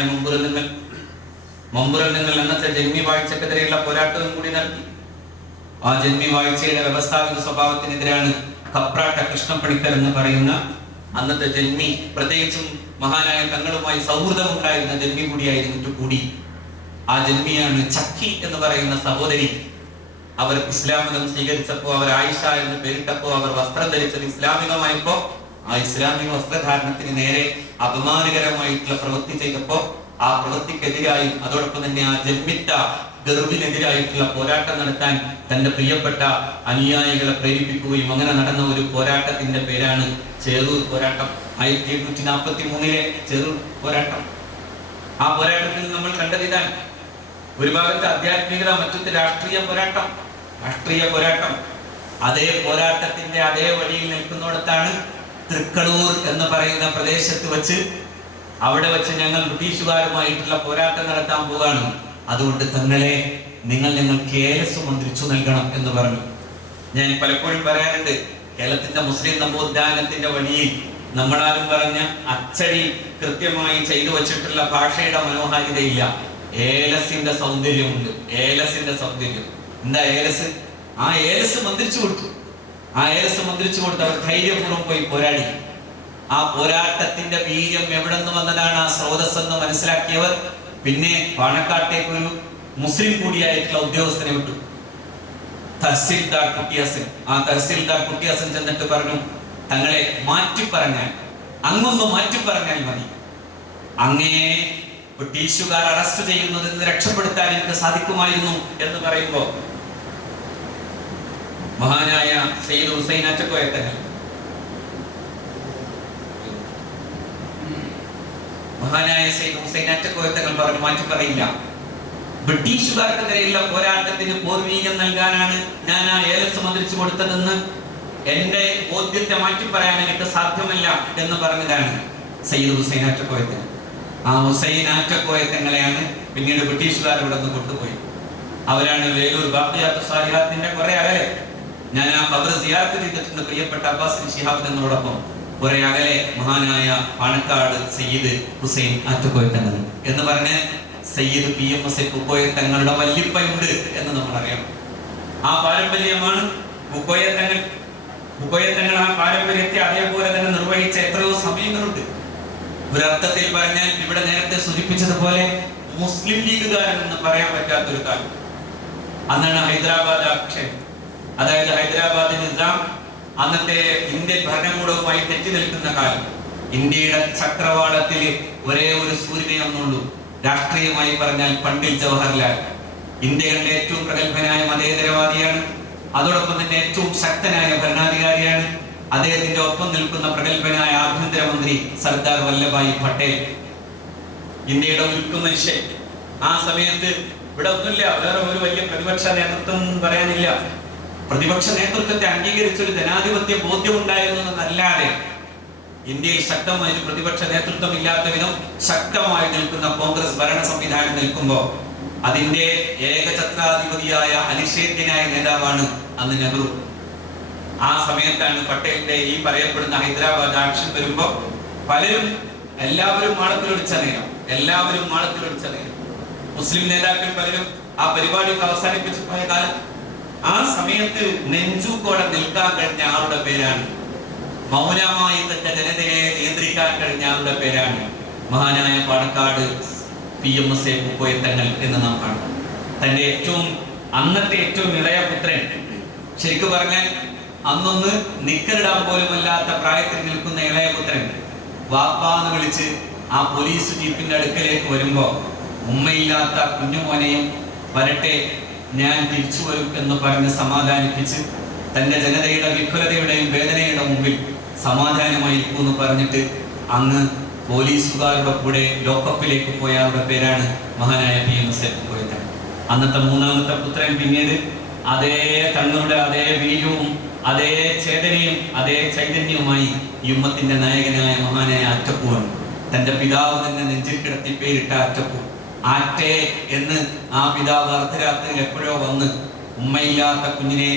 മമ്പുറന്നുങ്ങൾ അന്നത്തെ ജന്മി വാഴ്ചക്കെതിരെയുള്ള പോരാട്ടവും കൂടി നടത്തി. ആ ജന്മി വാഴ്ചയുടെ വ്യവസ്ഥാപിത സ്വഭാവത്തിനെതിരാണ് കപ്രാട്ട കൃഷ്ണപ്പണിക്കർ എന്ന് പറയുന്ന അന്നത്തെ ജന്മി, പ്രത്യേകിച്ചും മഹാനായ തങ്ങളുമായി സൗഹൃദം ഉണ്ടായിരുന്ന ജന്മി കൂടി. ആ ജന്മിയാണ് ചക്കി എന്ന് പറയുന്ന സഹോദരി. അവർ ഇസ്ലാം മതം സ്വീകരിച്ചപ്പോ, അവർ ആയിഷ എന്ന് പേരിട്ടപ്പോ, അവർ വസ്ത്രം ധരിച്ചത് ഇസ്ലാമികമായപ്പോ, ആ ഇസ്ലാമിക വസ്ത്രധാരണത്തിന് നേരെ അപമാനകരമായിട്ടുള്ള പ്രവൃത്തി ചെയ്തപ്പോ ആ പ്രവൃത്തിക്കെതിരായും അതോടൊപ്പം തന്നെ ആ ജന്മിത്ത ഗർഭിനെതിരായിട്ടുള്ള പോരാട്ടം നടത്താൻ തന്റെ പ്രിയപ്പെട്ട അനുയായികളെ പ്രേരിപ്പിക്കുകയും അങ്ങനെ നടന്ന ഒരു പോരാട്ടത്തിന്റെ പേരാണ് ചേറൂർ പോരാട്ടം. 1843 ചേറൂർ പോരാട്ടം. ആ പോരാട്ടത്തിൽ നമ്മൾ കണ്ടത് ഇതാണ്: ഒരു ഭാഗത്ത് ആധ്യാത്മികത, മറ്റൊരു രാഷ്ട്രീയ പോരാട്ടം. അതേ പോരാട്ടത്തിന്റെ അതേ വഴിയിൽ നിൽക്കുന്നിടത്താണ് തൃക്കളൂർ എന്ന് പറയുന്ന പ്രദേശത്ത് വെച്ച്, അവിടെ വെച്ച് ഞങ്ങൾ ബ്രിട്ടീഷുകാരുമായിട്ടുള്ള പോരാട്ടം നടത്താൻ പോവുകയാണ്. അതുകൊണ്ട് തങ്ങളെ നിങ്ങൾ ഞങ്ങൾക്ക് ഏലസ് മന്ത്രിച്ചു നൽകണം എന്ന് പറഞ്ഞു. ഞാൻ പലപ്പോഴും പറയാറുണ്ട്, കേരളത്തിന്റെ മുസ്ലിം നവോത്ഥാനത്തിന്റെ വഴിയിൽ നമ്മളാരും പറഞ്ഞ അച്ചടി കൃത്യമായി ചെയ്തു വച്ചിട്ടുള്ള ഭാഷയുടെ മനോഹാരിതയില്ല. ഏലസിന്റെ സൗന്ദര്യമുണ്ട്. എന്താ ഏലസ്? ആ ഏലസ് മന്ത്രിച്ചു കൊടുത്തു. അവർ ധൈര്യപൂർവ്വം പോയി പോരാടി. ആ പോരാട്ടത്തിന്റെ വീര്യം എവിടെ നിന്ന് വന്നതാണ്, ആ സ്രോതസ് എന്ന് മനസ്സിലാക്കിയവർ പിന്നെ പാണക്കാട്ടേക്ക് ഒരു മുസ്ലിം കൂടിയായിട്ടുള്ള ഉദ്യോഗസ്ഥനെ വിട്ടു, തഹസിൽദാർ കുട്ടിയാസൻ. ആ തഹസിൽദാർ കുട്ടിയാസൻ ചെന്നിട്ട് പറഞ്ഞു, തങ്ങളെ അങ്ങൊന്ന് മാറ്റി പറഞ്ഞാൽ മതി. അങ്ങയെ ബ്രിട്ടീഷുകാർ അറസ്റ്റ് ചെയ്യുന്നതിൽ നിന്ന് രക്ഷപ്പെടുത്താൻ എനിക്ക് സാധിക്കുമായിരുന്നു എന്ന് പറയുമ്പോ മഹാനായ സയ്യിദ് ഹുസൈൻ ആറ്റക്കോയ തങ്ങൾ പറഞ്ഞു, മാറ്റി പറയില്ല. ബ്രിട്ടീഷുകാർക്കെതിരെയുള്ള പോരാട്ടത്തിന് പോർവീര്യം നൽകാനാണ് ഞാൻ ആ ഏലസ് മന്ത്രിച്ചു കൊടുത്തതെന്ന് എന്റെ ബോധ്യത്തെ മാറ്റി പറയാൻ എനിക്ക് സാധ്യമല്ല എന്ന് പറഞ്ഞതാണ് സയ്യിദ് ഹുസൈൻ ആറ്റക്കോയ തങ്ങൾ. ആ ഹുസൈൻ ആറ്റക്കോയ തങ്ങളെയാണ് പിന്നീട് ബ്രിട്ടീഷുകാർ ഇവിടെ നിന്ന് കൊണ്ടുപോയി. അവരാണ് വേലൂർ ബാഖിയാത്ത് സാലിഹാത്തിന്റെ കുറെ അകലെ, ഞാൻ ആ ഖബർ സിയാറത്ത് ചെയ്തിട്ടുണ്ട്, പ്രിയപ്പെട്ട അബ്ബാസ് ശിഹാബ് തങ്ങളോടൊപ്പം. കുറെ അകലെ മഹാനായ പാണക്കാട് സയ്യിദ് ഹുസൈൻ ആറ്റക്കോയ തങ്ങൾ എന്ന് പറഞ്ഞ സയ്യിദ് PMS കുക്കോയ തങ്ങളുടെ വല്ലിപ്പയുണ്ട് എന്ന് നമ്മൾ അറിയണം. ആ പാരമ്പര്യമാണ് കുക്കോയ തങ്ങൾ. ആ പാരമ്പര്യത്തെ അതേപോലെ തന്നെ നിർവഹിച്ച എത്രയോ സമയങ്ങളുണ്ട്. ഒരർത്ഥത്തിൽ പറഞ്ഞാൽ ഇവിടെ നേരത്തെ സൂചിപ്പിച്ചതുപോലെ മുസ്ലിം ലീഗുകാരൻ എന്ന് പറയാൻ പറ്റാത്തൊരു കാലം. അന്നാണ് ഹൈദരാബാദ് ആക്ഷേപം. അതായത് ഹൈദരാബാദ് നിസാം അന്നത്തെ ഇന്ത്യൻ ഭരണകൂടവുമായി തെറ്റി നിൽക്കുന്ന കാലം. ഇന്ത്യയുടെ ചക്രവാളത്തിൽ ഒരേ ഒരു സൂര്യനെ ഒന്നുള്ളൂ, രാഷ്ട്രീയമായി പറഞ്ഞാൽ പണ്ഡിറ്റ് ജവഹർലാൽ. ഇന്ത്യയുടെ ഏറ്റവും പ്രഗത്ഭനായ മതേതരവാദിയാണ്, അതോടൊപ്പം തന്നെ ഏറ്റവും ശക്തനായ ഭരണാധികാരിയാണ്. അദ്ദേഹത്തിന്റെ ഒപ്പം നിൽക്കുന്ന പ്രഗത്ഭനായ ആഭ്യന്തരമന്ത്രി സർദാർ വല്ലഭായ് പട്ടേൽ, ഇന്ത്യയുടെ ഉൽക്കുമനുഷ്യൻ. ആ സമയത്ത് ഇവിടെ ഒന്നുമില്ല, വേറെ ഒരു വലിയ പ്രതിപക്ഷ നേതൃത്വം പറയാനില്ല. പ്രതിപക്ഷ നേതൃത്വത്തെ അംഗീകരിച്ചൊരു ജനാധിപത്യ ബോധ്യം ഉണ്ടായിരുന്നു എന്നല്ലാതെ ഇന്ത്യയിൽ ശക്തമായ ഒരു പ്രതിപക്ഷ നേതൃത്വം ഇല്ലാത്ത വിധം ശക്തമായി നിൽക്കുന്ന കോൺഗ്രസ് ഭരണ സംവിധാനം നിൽക്കുമ്പോൾ അതിന്റെ ഏകഛത്രാധിപതിയായ അനിഷേധ്യനായ നേതാവാണ് അന്ന് നെഹ്റു. ആ സമയത്താണ് പട്ടേലിന്റെ ഈ പറയപ്പെടുന്ന ഹൈദരാബാദ് ആക്ഷൻ വരുമ്പോ എല്ലാവരും മാളത്തിലൊടിച്ച നേരം. മുസ്ലിം നേതാക്കൾ പലരും ആ പരിപാടിക്ക് അവസാനിപ്പിച്ചു പോയ കാലം. ആ സമയത്ത് നെഞ്ചൂക്കോടെ നിൽക്കാൻ കഴിഞ്ഞ ആളുടെ പേരാണ്, മൗനമായി തന്റെ ജനതയെ നിയന്ത്രിക്കാൻ കഴിഞ്ഞ ആളുടെ പേരാണ് മഹാനായ പാണക്കാട് PMS കുക്കോയ തങ്ങൾ എന്ന് നാം കാണും. തന്റെ ഏറ്റവും അന്നത്തെ ഏറ്റവും ഇളയ പുത്രൻ, ശരിക്കും പറഞ്ഞാൽ അന്നൊന്ന് നിക്കറിടാൻ പോലും അല്ലാത്ത പ്രായത്തിൽ നിൽക്കുന്ന ഇളയ പുത്രൻ വാപ്പാന്ന് വിളിച്ച് ആ പോലീസ് ജീപ്പിന്റെ അടുക്കലേക്ക് വരുമ്പോ ഉമ്മയില്ലാത്ത കുഞ്ഞുമോനെയും വരട്ടെ ഞാൻ തിരിച്ചു വരും എന്ന് പറഞ്ഞ് സമാധാനിപ്പിച്ച് തന്റെ ജനതയുടെ വിഫലതയുടെയും വേദനയുടെ മുമ്പിൽ സമാധാനമായിരിക്കും എന്ന് പറഞ്ഞിട്ട് അങ്ങ് പോലീസുകാരുടെ കൂടെ ലോക്കപ്പിലേക്ക് പോയ ആളുടെ പേരാണ് മഹാനായ PM പോയത്. അന്നത്തെ മൂന്നാമത്തെ പുത്രൻ പിന്നീട് അതേ തങ്ങളുടെ അതേ വീര്യവും അതേ ചേതനയും അതേ ചൈതന്യവുമായി ഈ ഉമ്മത്തിന്റെ നായകനായ മഹാനായ അറ്റപ്പുവാണ്. തന്റെ പിതാവ് തന്നെ നെഞ്ചിൽ കിടത്തി പേരിട്ട അറ്റപ്പു. ആറ്റേ എന്ന് ആ പിതാവ് അർദ്ധരാത്രിയിൽ എപ്പോഴോ വന്ന് ഉമ്മയില്ലാത്ത കുഞ്ഞിനെ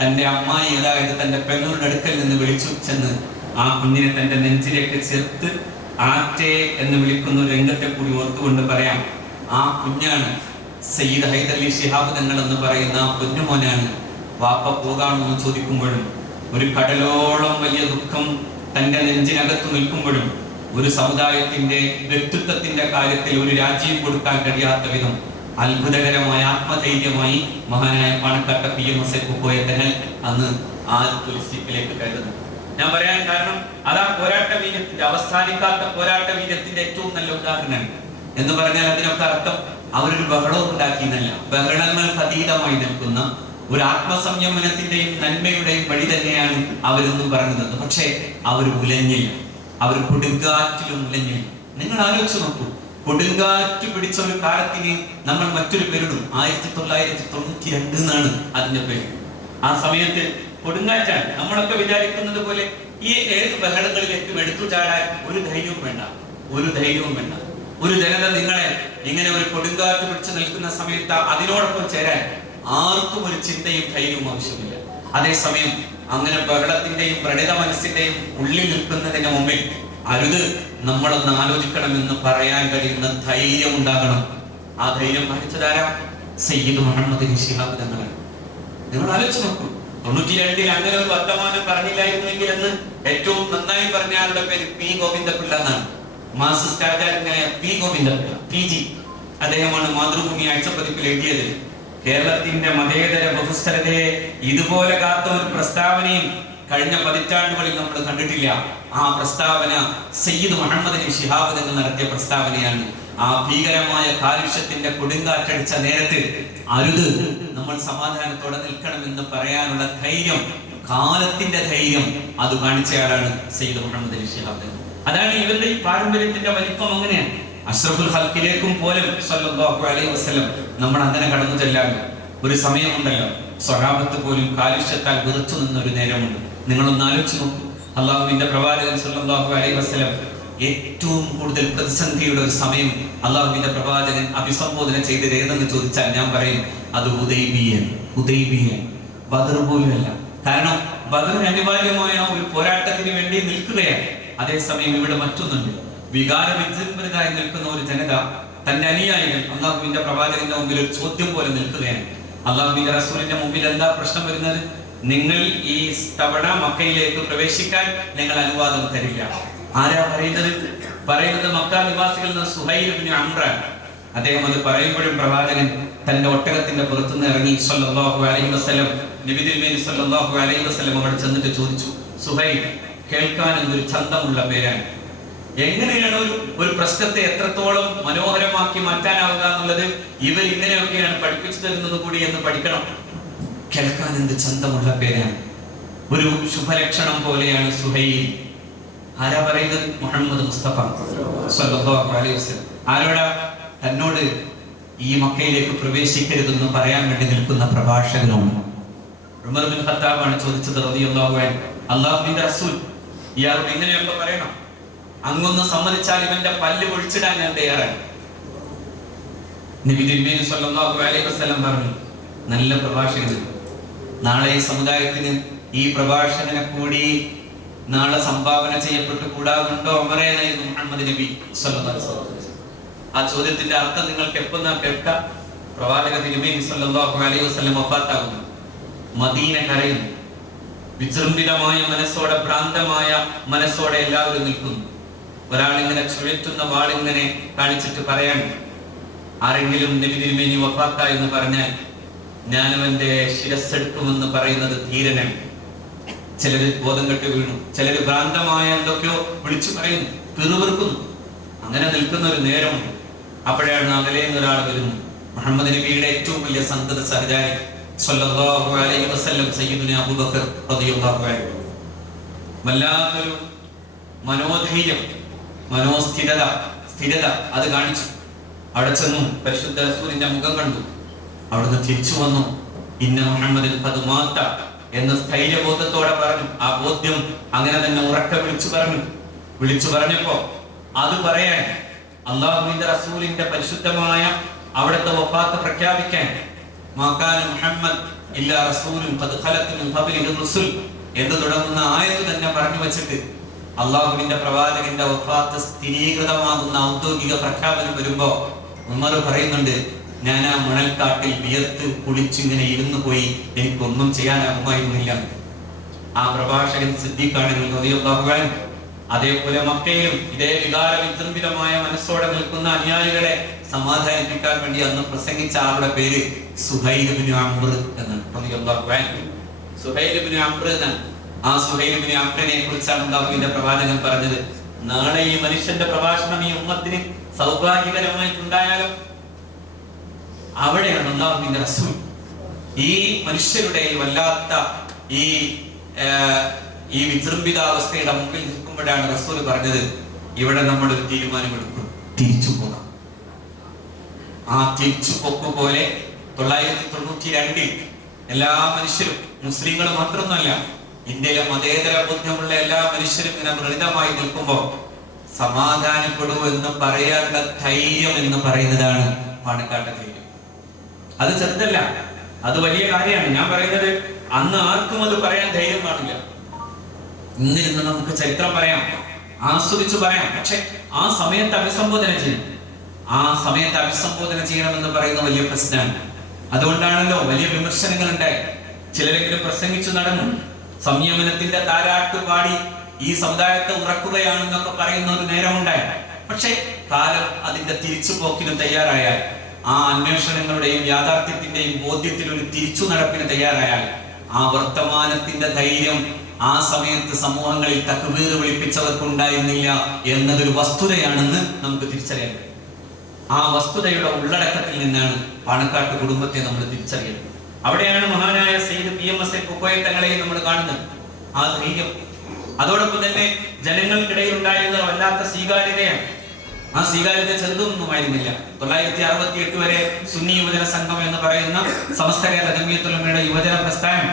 തന്റെ അമ്മായി, അതായത് തന്റെ പെങ്ങളുടെ അടുക്കൽ നിന്ന് വിളിച്ചു ചെന്ന് ആ കുഞ്ഞിനെ തന്റെ നെഞ്ചിലേക്ക് ചേർത്ത് ആറ്റേ എന്ന് വിളിക്കുന്ന ഒരു രംഗത്തെ കൂടി ഓർത്തുകൊണ്ട് പറയാം, ആ കുഞ്ഞാണ് സയ്യിദ് ഹൈദരലി ശിഹാബ് തങ്ങൾ എന്ന് പറയുന്ന ആ കുഞ്ഞുമോനാണ്. വാപ്പ പോകാണെന്ന് ചോദിക്കുമ്പോഴും ഒരു കടലോളം വലിയ ദുഃഖം തന്റെ നെഞ്ചിനകത്ത് നിൽക്കുമ്പോഴും ഒരു സമുദായത്തിന്റെ വ്യക്തിത്വത്തിന്റെ കാര്യത്തിൽ ഒരു രാജ്യം കൊടുക്കാൻ കഴിയാത്ത വിധം അത്ഭുതകരമായ ആത്മധൈര്യമായി മഹാനായ പാണക്കാട്ട PM തങ്ങൾ അന്ന് ആ പോലീസ് ജീപ്പിലേക്ക് കരുതുന്നു. ഞാൻ പറയാൻ കാരണം അതാ പോരാട്ട വീര്യത്തിന്റെ, അവസാനിക്കാത്ത പോരാട്ട വീര്യത്തിന്റെ ഏറ്റവും നല്ല ഉദാഹരണമാണ്. എന്ന് പറഞ്ഞാൽ അതിനൊക്കെ അർത്ഥം അവരൊരു ബഹളവും ഉണ്ടാക്കിയെന്നല്ല, ബഹളങ്ങൾക്ക് അതീതമായി നിൽക്കുന്ന ഒരു ആത്മസംയമനത്തിന്റെയും നന്മയുടെയും വഴി തന്നെയാണ് അവരെന്നും പറയുന്നത്. പക്ഷേ അവർ ഉലഞ്ഞില്ല, അവർ കൊടുങ്കാറ്റിലും ഉലഞ്ഞില്ല. നിങ്ങൾ ആലോചിച്ച് നോക്കൂ, കൊടുങ്കാറ്റ് പിടിച്ച ഒരു കാലത്തിന് നമ്മൾ മറ്റൊരു പേരിടും, 1992 എന്നാണ് അതിന്റെ പേര്. ആ സമയത്ത് കൊടുങ്കാറ്റാണ്. നമ്മളൊക്കെ വിചാരിക്കുന്നത് പോലെ ഈ ഏത് ബഹളങ്ങളിലേക്കും എടുത്തു ചാടാൻ ഒരു ധൈര്യവും വേണ്ട, ഒരു ധൈര്യവും വേണ്ട. ഒരു ജനത നിങ്ങളെ ഇങ്ങനെ ഒരു കൊടുങ്കാറ്റ് പിടിച്ചു നിൽക്കുന്ന സമയത്ത് അതിനോടൊപ്പം ചേരാൻ ആർക്കും ഒരു ചിന്തയും ധൈര്യവും ആവശ്യമില്ല. അതേസമയം അങ്ങനെ ബഹളത്തിന്റെയും പ്രണിത മനസ്സിന്റെയും ഉള്ളിൽ നിൽക്കുന്നതിന് മുമ്പിൽ അരുത്, നമ്മളൊന്ന് ആലോചിക്കണമെന്ന് പറയാൻ കഴിയുന്ന ധൈര്യം ഉണ്ടാകണം. ആ ധൈര്യം കാണിച്ചതാരാ? സയ്യിദ് മുഹമ്മദ് ശിഹാബ് തങ്ങളാണ്. നിങ്ങൾ ആലോചിച്ച് നോക്കൂ, 92 അങ്ങനെ ഒരു വർത്തമാനം പറഞ്ഞില്ലായിരുന്നെങ്കിൽ എന്ന് ഏറ്റവും നന്നായി പറഞ്ഞ ആളുടെ പേര് P. ഗോവിന്ദപിള്ള എന്നാണ്. മാർക്സിസ്റ്റ് ആചാര്യനായ P. ഗോവിന്ദപിള്ള PG. അദ്ദേഹമാണ് മാതൃഭൂമി ആഴ്ചപ്പതിപ്പിൽ എഴുതിയത്. കേരളത്തിന്റെ മതേതര ബഹുസ്വരതയെ ഇതുപോലെ കാത്ത ഒരു പ്രസ്താവനയും കഴിഞ്ഞ പതിറ്റാണ്ടുകളിൽ നമ്മൾ കണ്ടിട്ടില്ല. ആ പ്രസ്താവന സയ്യിദ് മുഹമ്മദ് ശിഹാബ് തങ്ങൾ നടത്തിയ പ്രസ്താവനയാണ്. ആ ഭീകരമായ കാലുഷ്യത്തിന്റെ കൊടുങ്കാറ്റടിച്ച നേരത്ത് അരുത്, നമ്മൾ സമാധാനത്തോടെ നിൽക്കണമെന്ന് പറയാനുള്ള ധൈര്യം, കാലത്തിന്റെ ധൈര്യം അത് കാണിച്ചയാളാണ് സയ്യിദ് മുഹമ്മദ് ശിഹാബ് തങ്ങൾ. അതാണ് ഇവരുടെ ഈ പാരമ്പര്യത്തിന്റെ വലിപ്പം. അങ്ങനെയാണ് അഷ്റഫുൽ ഖൽഖിലേക്കും പോലും സല്ലല്ലാഹു അലൈഹി വസല്ലം നമ്മൾ അങ്ങനെ കടന്നു ചെല്ലാൻ ഒരു സമയമുണ്ടല്ലോ. സ്വഹാബത്ത് പോലും കാലുഷ്യത്താൽ വിറച്ചു നിന്നൊരു നേരമുണ്ട്. നിങ്ങളൊന്ന് ആലോചിച്ച് നോക്കൂ, അള്ളാഹുവിന്റെ പ്രവാചകൻ സല്ലല്ലാഹു അലൈഹി വസല്ലം ഏറ്റവും കൂടുതൽ പ്രതിസന്ധിയുടെ ഒരു സമയം അള്ളാഹുവിന്റെ പ്രവാചകൻ അഭിസംബോധന ചെയ്തത് ഏതെന്ന് ചോദിച്ചാൽ ഞാൻ പറയും അത് ഹുദൈബിയ, ബദർ പോലുമല്ല. കാരണം ബദറിന് അനിവാര്യമായ ഒരു പോരാട്ടത്തിന് വേണ്ടി നിൽക്കുകയാണ്. അതേസമയം ഇവിടെ മറ്റൊന്നുണ്ട്, വികാര വിജൃംഭിതരായി നിൽക്കുന്ന ഒരു ജനത, തന്റെ അനുയായികൾ അള്ളാഹുവിന്റെ പ്രവാചകന്റെ മുമ്പിൽ ഒരു ചോദ്യം പോലെ നിൽക്കുകയാണ്. അള്ളാഹുവിന്റെ റസൂലിന്റെ മുമ്പിൽ എന്താ പ്രശ്നം വരുന്നത്? നിങ്ങൾ ഈ തവണ മക്കയിലേക്ക് പ്രവേശിക്കാൻ ഞങ്ങൾ അനുവാദം തരില്ല. ആരാ പറയുന്നത് മക്ക നിവാസികളിൽ നിന്ന് സുഹൈൽ ഇബ്നു അംറാൻ. അദ്ദേഹം അത് പറയുമ്പോഴും പ്രവാചകൻ തന്റെ ഒട്ടകത്തിന്റെ പുറത്തുനിന്ന് ഇറങ്ങി സല്ലല്ലാഹു അലൈഹി വസല്ലം നബി തിരുമേനി സല്ലല്ലാഹു അലൈഹി വസല്ലം അവിടെ ചെന്നിട്ട് ചോദിച്ചു, സുഹൈൽ, കേൾക്കാൻ എന്തൊരു ചന്തമുള്ള പേരാണ്. എങ്ങനെയാണ് ഒരു പ്രശ്നത്തെ എത്രത്തോളം മനോഹരമാക്കി മാറ്റാനാവുക എന്നുള്ളത് ഇവർ ഇങ്ങനെയൊക്കെയാണ് പഠിപ്പിച്ചു തരുന്നത് കൂടി എന്ന് പഠിക്കണം. കേൾക്കാൻ എന്ത് ചന്തമുള്ള പേരാണ്, ഒരു ശുഭലക്ഷണം പോലെയാണ് സുഹൈൽ. ആരാ പറയുന്നത്? മുഹമ്മദ് മുസ്തഫ സല്ലല്ലാഹു അലൈഹി വസല്ലം. ആരോടാ? തന്നോട് ഈ മക്കയിലേക്ക് പ്രവേശിക്കരുതെന്ന് പറയാൻ വേണ്ടി നിൽക്കുന്ന പ്രഭാഷകനോട്. ഉമർ ബിൻ ഖത്താബാണ് ചോദിച്ചത് റളിയല്ലാഹു അൻഹു, അല്ലാഹുവിന്റെ റസൂൽ, ഇയാളോട് ഇങ്ങനെയൊക്കെ പറയണം? അങ്ങൊന്ന് സമ്മതിച്ചാൽ ഇവന്റെ പല്ല് പൊളിച്ചിടാൻ ഞാൻ തയ്യാറാണ്. നബി തിരുമേനി സല്ലല്ലാഹു അലൈഹി വസല്ലം പറഞ്ഞു, നല്ല പ്രഭാഷകൻ, നാളെ ഈ സമുദായത്തിന് ഈ പ്രഭാഷകനെ കൂടി നാളെ സംഭാവന ചെയ്യപ്പെട്ടു കൂടാകുണ്ടോ ഉമറേ എന്നായിരുന്നു മുഹമ്മദ് നബി സല്ലല്ലാഹു അലൈഹി വസല്ലം. ആ ചോദ്യത്തിന്റെ അർത്ഥം നിങ്ങൾക്ക് എപ്പോഴാ കേൾക്കാം? പ്രവാചക തിരുമേനി സല്ലല്ലാഹു അലൈഹി വസല്ലം വഫാത്താകുന്നു, മദീന കരയുന്നു, വിജൃംഭിതമായ മനസ്സോടെ, ഭ്രാന്തമായ മനസ്സോടെ എല്ലാവരും നിൽക്കുന്നു. ഒരാളിങ്ങനെ ചുഴറ്റുന്ന വാളിങ്ങനെ കാണിച്ചിട്ട് പറയാൻ, ആരെങ്കിലും നബി തിരുമേനി വഫാത്ത എന്ന് പറഞ്ഞാൽ ഞാനവന്റെ ശിരസ്സെടുക്കുമെന്ന് പറയുന്നത് ധീരനാണ്. ചിലര് ബോധം കെട്ട് വീണു, ചിലര് ഭ്രാന്തമായ എന്തൊക്കെയോ വിളിച്ചു പറയുന്നു, പിറുപിറുക്കുന്നു. അങ്ങനെ നിൽക്കുന്ന ഒരു നേരമുണ്ട്. അപ്പോഴാണ് അകലേന്ന് ഒരാൾ വരുന്നു. മുഹമ്മദ് നബിയുടെ ഏറ്റവും വലിയ സന്തത സഹചാരി സ്വല്ലല്ലാഹു അലൈഹി വസല്ലം സയ്യിദുനാ അബൂബക്കർ റളിയല്ലാഹു അൻഹു. വല്ലാത്തൊരു മനോധൈര്യം, മനോസ്ഥിരത അത് കാണിച്ചു. അവിടെ ചെന്നു പരിശുദ്ധ റസൂലിന്റെ മുഖം കണ്ടു. അവിടുന്ന് തിരിച്ചു വന്നു. ഇന്ന മുഹമ്മദിൻ ഖദ് മാത എന്ന സ്ഥൈര്യബോധത്തോടെ പറഞ്ഞു. ആ ബോധ്യം അങ്ങനെ തന്നെ ഉറക്കെ വിളിച്ചു പറഞ്ഞപ്പോ അത് പറയാൻ, അള്ളാഹുവിന്റെ റസൂലിന്റെ പരിശുദ്ധമായ അവിടുത്തെ വഫാത്ത് പ്രഖ്യാപിക്കാൻ, മാകാന മുഹമ്മദ് ഇല്ലാ റസൂലുൻ ഖദ് ഖലത് മിൻ ഖബ്ലിഹി റുസുൽ എന്ന് തുടങ്ങുന്ന ആയത്ത് തന്നെ പറഞ്ഞു വെച്ചിട്ട് അള്ളാഹുവിന്റെ പ്രവാചകന്റെ വഫാത്ത് സ്ഥിരീകൃതമാകുന്ന ഔദ്യോഗിക പ്രഖ്യാപനം വരുമ്പോ ഉമർ പറയുന്നുണ്ട്, ഞാൻ ആ മണൽക്കാട്ടിൽ വിയർത്ത് കുളിച്ചിങ്ങനെ ഇരുന്നു പോയി, എനിക്കൊന്നും ചെയ്യാനാകുമായിരുന്നില്ല. ആ പ്രഭാഷകൻ സിദ്ദീഖാണ് റളിയല്ലാഹു അൻഹു. അതേപോലെ മക്കയിലും ഇതേ വികാര വിജൃംഭിതമായ മനസ്സോടെ നിൽക്കുന്ന അനുയായികളെ സമാധാനിപ്പിക്കാൻ വേണ്ടി അന്ന് പ്രസംഗിച്ച ആളുടെ പേര് സുഹൈൽ ഇബ്നു അംർ എന്നാണ് റളിയല്ലാഹു അൻഹു. സുഹൈൽ ഇബ്നു അംർ എന്നാണ്. ആ സുഹൈൽ ഇബ്നു അംറിനെ കുറിച്ചാണ് അല്ലാഹുവിന്റെ പ്രവാചകൻ പറഞ്ഞത്, നാളെ ഈ മനുഷ്യന്റെ പ്രഭാഷണം ഈ ഉമ്മത്തിന് സൗഭാഗ്യകരമായിട്ടുണ്ടായാലും അവിടെയാണ് അല്ലാഹുവിന്റെ റസൂൽ ഈ മനുഷ്യരുടെ വല്ലാത്ത ഈ വിജൃംഭിതാവസ്ഥയുടെ മുമ്പിൽ നിൽക്കുമ്പോഴാണ് റസൂൽ പറഞ്ഞത്, ഇവിടെ നമ്മൾ ഒരു തീരുമാനമെടുക്കും, തിരിച്ചു പോകാം. ആ തിരിച്ചുപോക്ക് പോലെ 992 എല്ലാ മനുഷ്യരും, മുസ്ലിങ്ങൾ മാത്രമൊന്നുമല്ല, ഇന്ത്യയിലെ മതേതര ബോധ്യമുള്ള എല്ലാ മനുഷ്യരും ഇങ്ങനെ വ്രണിതമായി നിൽക്കുമ്പോ സമാധാനപ്പെടൂ എന്ന് പറയാനുള്ള ധൈര്യം എന്ന് പറയുന്നതാണ് പാണക്കാട്ടെ ധൈര്യം. അത് ചെറുതല്ല, അത് വലിയ കാര്യമാണ്. ഞാൻ പറയുന്നത് അന്ന് ആർക്കും അത് പറയാൻ ധൈര്യം കാണില്ല. ഇന്നിരുന്ന് നമുക്ക് ചരിത്രം പറയാം, ആസ്വദിച്ചു പറയാം, പക്ഷെ ആ സമയത്ത് അഭിസംബോധന ചെയ്യണമെന്ന് പറയുന്ന വലിയ പ്രശ്നമാണ്. അതുകൊണ്ടാണല്ലോ വലിയ വിമർശനങ്ങൾ ഉണ്ടായി. ചിലരെങ്കിലും പ്രസംഗിച്ചു നടന്നു, സംയമനത്തിന്റെ താരാട്ട് പാടി ഈ സമുദായത്തെ ഉറക്കുകയാണെന്നൊക്കെ പറയുന്ന ഒരു നേരമുണ്ടായി. പക്ഷെ കാലം അതിന്റെ തിരിച്ചുപോക്കിന് തയ്യാറായാൽ, ആ അന്വേഷണങ്ങളുടെയും യാഥാർത്ഥ്യത്തിന്റെയും ബോധ്യത്തിൽ ഒരു തിരിച്ചു നടപ്പിന് തയ്യാറായാൽ, ആ വർത്തമാനത്തിന്റെ ധൈര്യം ആ സമയത്ത് സമൂഹങ്ങളിൽ തക്ബീർ വിളിപ്പിച്ചവർക്കുണ്ടായിരുന്നില്ല എന്നതൊരു വസ്തുതയാണെന്ന് നമുക്ക് തിരിച്ചറിയാൻ കഴിയും. ആ വസ്തുതയുടെ ഉള്ളടക്കത്തിൽ നിന്നാണ് പാണക്കാട്ട് കുടുംബത്തെ നമ്മൾ തിരിച്ചറിയുന്നത്. അവിടെയാണ് മഹാനായ സയ്യിദ് PMS കുക്കോയത്തങ്ങളെയും നമ്മൾ കാണുന്നത്. ആ ധൈര്യം, അതോടൊപ്പം തന്നെ ജനങ്ങൾക്കിടയിൽ ഉണ്ടായിരുന്ന വല്ലാത്ത സ്വീകാര്യതയാണ്. ആ സ്വീകാര്യത ചെറുതൊന്നുമായിരുന്നില്ല. 968 വരെ സുന്നി യുവജന സംഘം എന്ന് പറയുന്ന സമസ്ത കേരള ജംഇയ്യത്തുൽ ഉലമയുടെ യുവജന പ്രസ്ഥാനം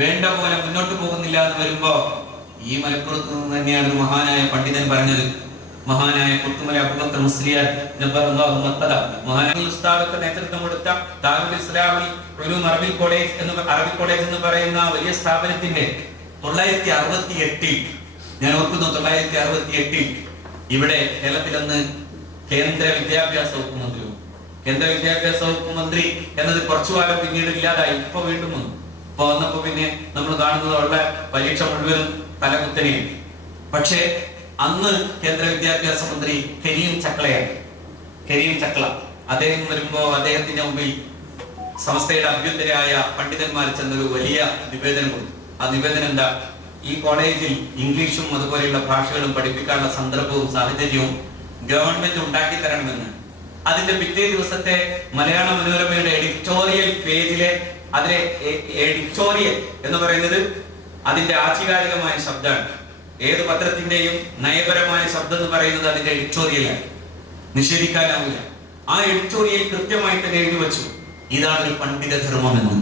വേണ്ട പോലെ മുന്നോട്ട് പോകുന്നില്ല എന്ന് വരുമ്പോ ഈ മലപ്പുറത്ത് നിന്ന് തന്നെയാണ് ഒരു മഹാനായ പണ്ഡിതൻ പറഞ്ഞത്. മഹാനായ പുത്തുമല അബൂബക്കർ മുസ്ലിയാർ നബറല്ലാഹു മഖദ, മഹാനായ ഉസ്താദ് നേതൃത്വം കൊടുത്ത ദാറുൽ ഇസ്ലാമി ഉലൂം അറബി കോളേജ് എന്ന് പറയുന്ന വലിയ സ്ഥാപനത്തിന്റെ 968 ഞാൻ ഓർക്കുന്നു, 968 ഇവിടെ കേരളത്തിൽ അന്ന് കേന്ദ്ര വിദ്യാഭ്യാസ വകുപ്പ് മന്ത്രി എന്നത് കുറച്ചു കാലം പിന്നീട് ഇല്ലാതായി. ഇപ്പൊ വീണ്ടും വന്നു. ഇപ്പൊ വന്നപ്പോ പിന്നെ നമ്മൾ കാണുന്നത് ഉള്ള പരീക്ഷ മുഴുവനും തലകുത്തനെയും. പക്ഷേ അന്ന് കേന്ദ്ര വിദ്യാഭ്യാസ മന്ത്രി കരീം ചക്ല അദ്ദേഹം വരുമ്പോ അദ്ദേഹത്തിന്റെ മുമ്പിൽ സമസ്തയുടെ അഭ്യുന്നതരായ പണ്ഡിതന്മാർ ചെന്നൊരു വലിയ നിവേദനം കൊടുത്തു. ആ നിവേദനം എന്താ? ഈ കോളേജിൽ ഇംഗ്ലീഷും അതുപോലെയുള്ള ഭാഷകളും പഠിപ്പിക്കാനുള്ള സന്ദർഭവും സാഹചര്യവും ഗവൺമെന്റ് ഉണ്ടാക്കി തരണമെന്ന്. അതിന്റെ പിറ്റേ ദിവസത്തെ മലയാള മനോരമയുടെ എഡിറ്റോറിയൽ പേജിലെ അതിലെ എഡിറ്റോറിയൽ എന്ന് പറയുന്നത് അതിന്റെ ആധികാരികമായ ശബ്ദമാണ്. ഏത് പത്രത്തിന്റെയും നയപരമായ ശബ്ദം എന്ന് പറയുന്നത് അതിന്റെ എഡിറ്റോറിയലാണ്, നിഷേധിക്കാനാവില്ല. ആ എഡിറ്റോറിയൽ കൃത്യമായി തന്നെ എഴുതി വെച്ചു, ഇതാണ് ഒരു പണ്ഡിത ധർമ്മം എന്ന്.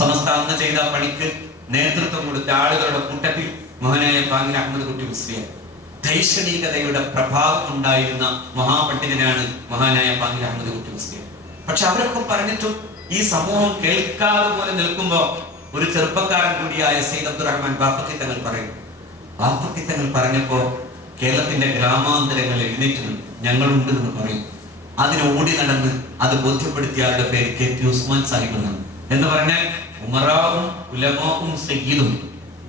സമസ്ത അന്ന് ചെയ്ത പണിക്ക് നേതൃത്വം കൊടുത്ത ആളുകളുടെ കൂട്ടത്തിൽ മഹാനായ പാങ്ങിൽ അഹമ്മദ് കുട്ടി മുസ്ലിയാർ. ധൈഷണികതയുടെ പ്രഭാവം ഉണ്ടായിരുന്ന മഹാപണ്ഡിതനാണ് മഹാനായ പാങ്ങിൽ അഹമ്മദ് കുട്ടി മുസ്ലിയാർ. പക്ഷെ അവരൊക്കെ പറഞ്ഞിട്ടും ഈ സമൂഹം കേൾക്കാതെ പോലെ നിൽക്കുമ്പോ ഒരു ചെറുപ്പക്കാരൻ കൂടിയായ സയ്യിദ് അബ്ദുറഹ്മാൻ ബാഫഖി തങ്ങൾ പറയുന്നു. ബാഫഖി തങ്ങൾ പറഞ്ഞപ്പോ കേരളത്തിന്റെ ഗ്രാമാന്തരങ്ങൾ എഴുന്നേറ്റ് നിന്നു, ഞങ്ങളുണ്ട് എന്ന് പറയും. അതിന് ഓടി നടന്ന് അത് ബോധ്യപ്പെടുത്തിയ ആളുടെ പേര് KP ഉസ്മാൻ സാഹിബ് എന്നാണ്. എന്ന് പറഞ്ഞാൽ ഉമറാവും ഉലമാവും സയ്യിദും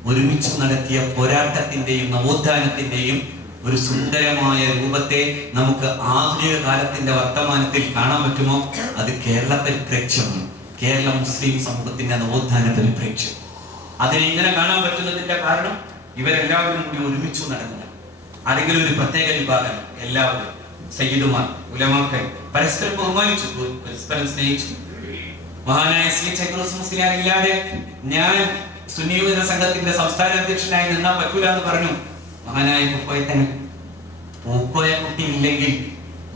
ഒരുമിച്ച് നടത്തിയ പോരാട്ടത്തിന്റെയും നവോത്ഥാനത്തിന്റെയും ഒരു സുന്ദരമായ രൂപത്തെ നമുക്ക് ആധുനിക കാലത്തിന്റെ വർത്തമാനത്തിൽ കാണാൻ പറ്റുമോ? അത് കേരള പരിപ്രേക്ഷ്യമാണ്, കേരള മുസ്ലിം സമൂഹത്തിന്റെ നവോത്ഥാന പരിപ്രേക്ഷ്യം. അതിനെ ഇങ്ങനെ കാണാൻ പറ്റുന്നതിന്റെ കാരണം ഇവരെല്ലാവരും കൂടി ഒരുമിച്ചു നടന്നില്ല. അല്ലെങ്കിൽ ഒരു പ്രത്യേക വിഭാഗം, എല്ലാവരും സയ്യിദുമാർ, ഉലമാക്കൾ പരസ്പരം ബഹുമാനിച്ചു, പരസ്പരം സ്നേഹിച്ചു. മഹാനായ സി ചൈക്രോസ് മുസ്ലിയാർ ഇല്ലാതെ ഞാൻ സുന്നി യുവജന സംഘത്തിന്റെ സംസ്ഥാന അധ്യക്ഷനായി നിന്നാൻ പറ്റൂല എന്ന് പറഞ്ഞു മഹാനായ പൂക്കോയ കുട്ടി ഇല്ലെങ്കിൽ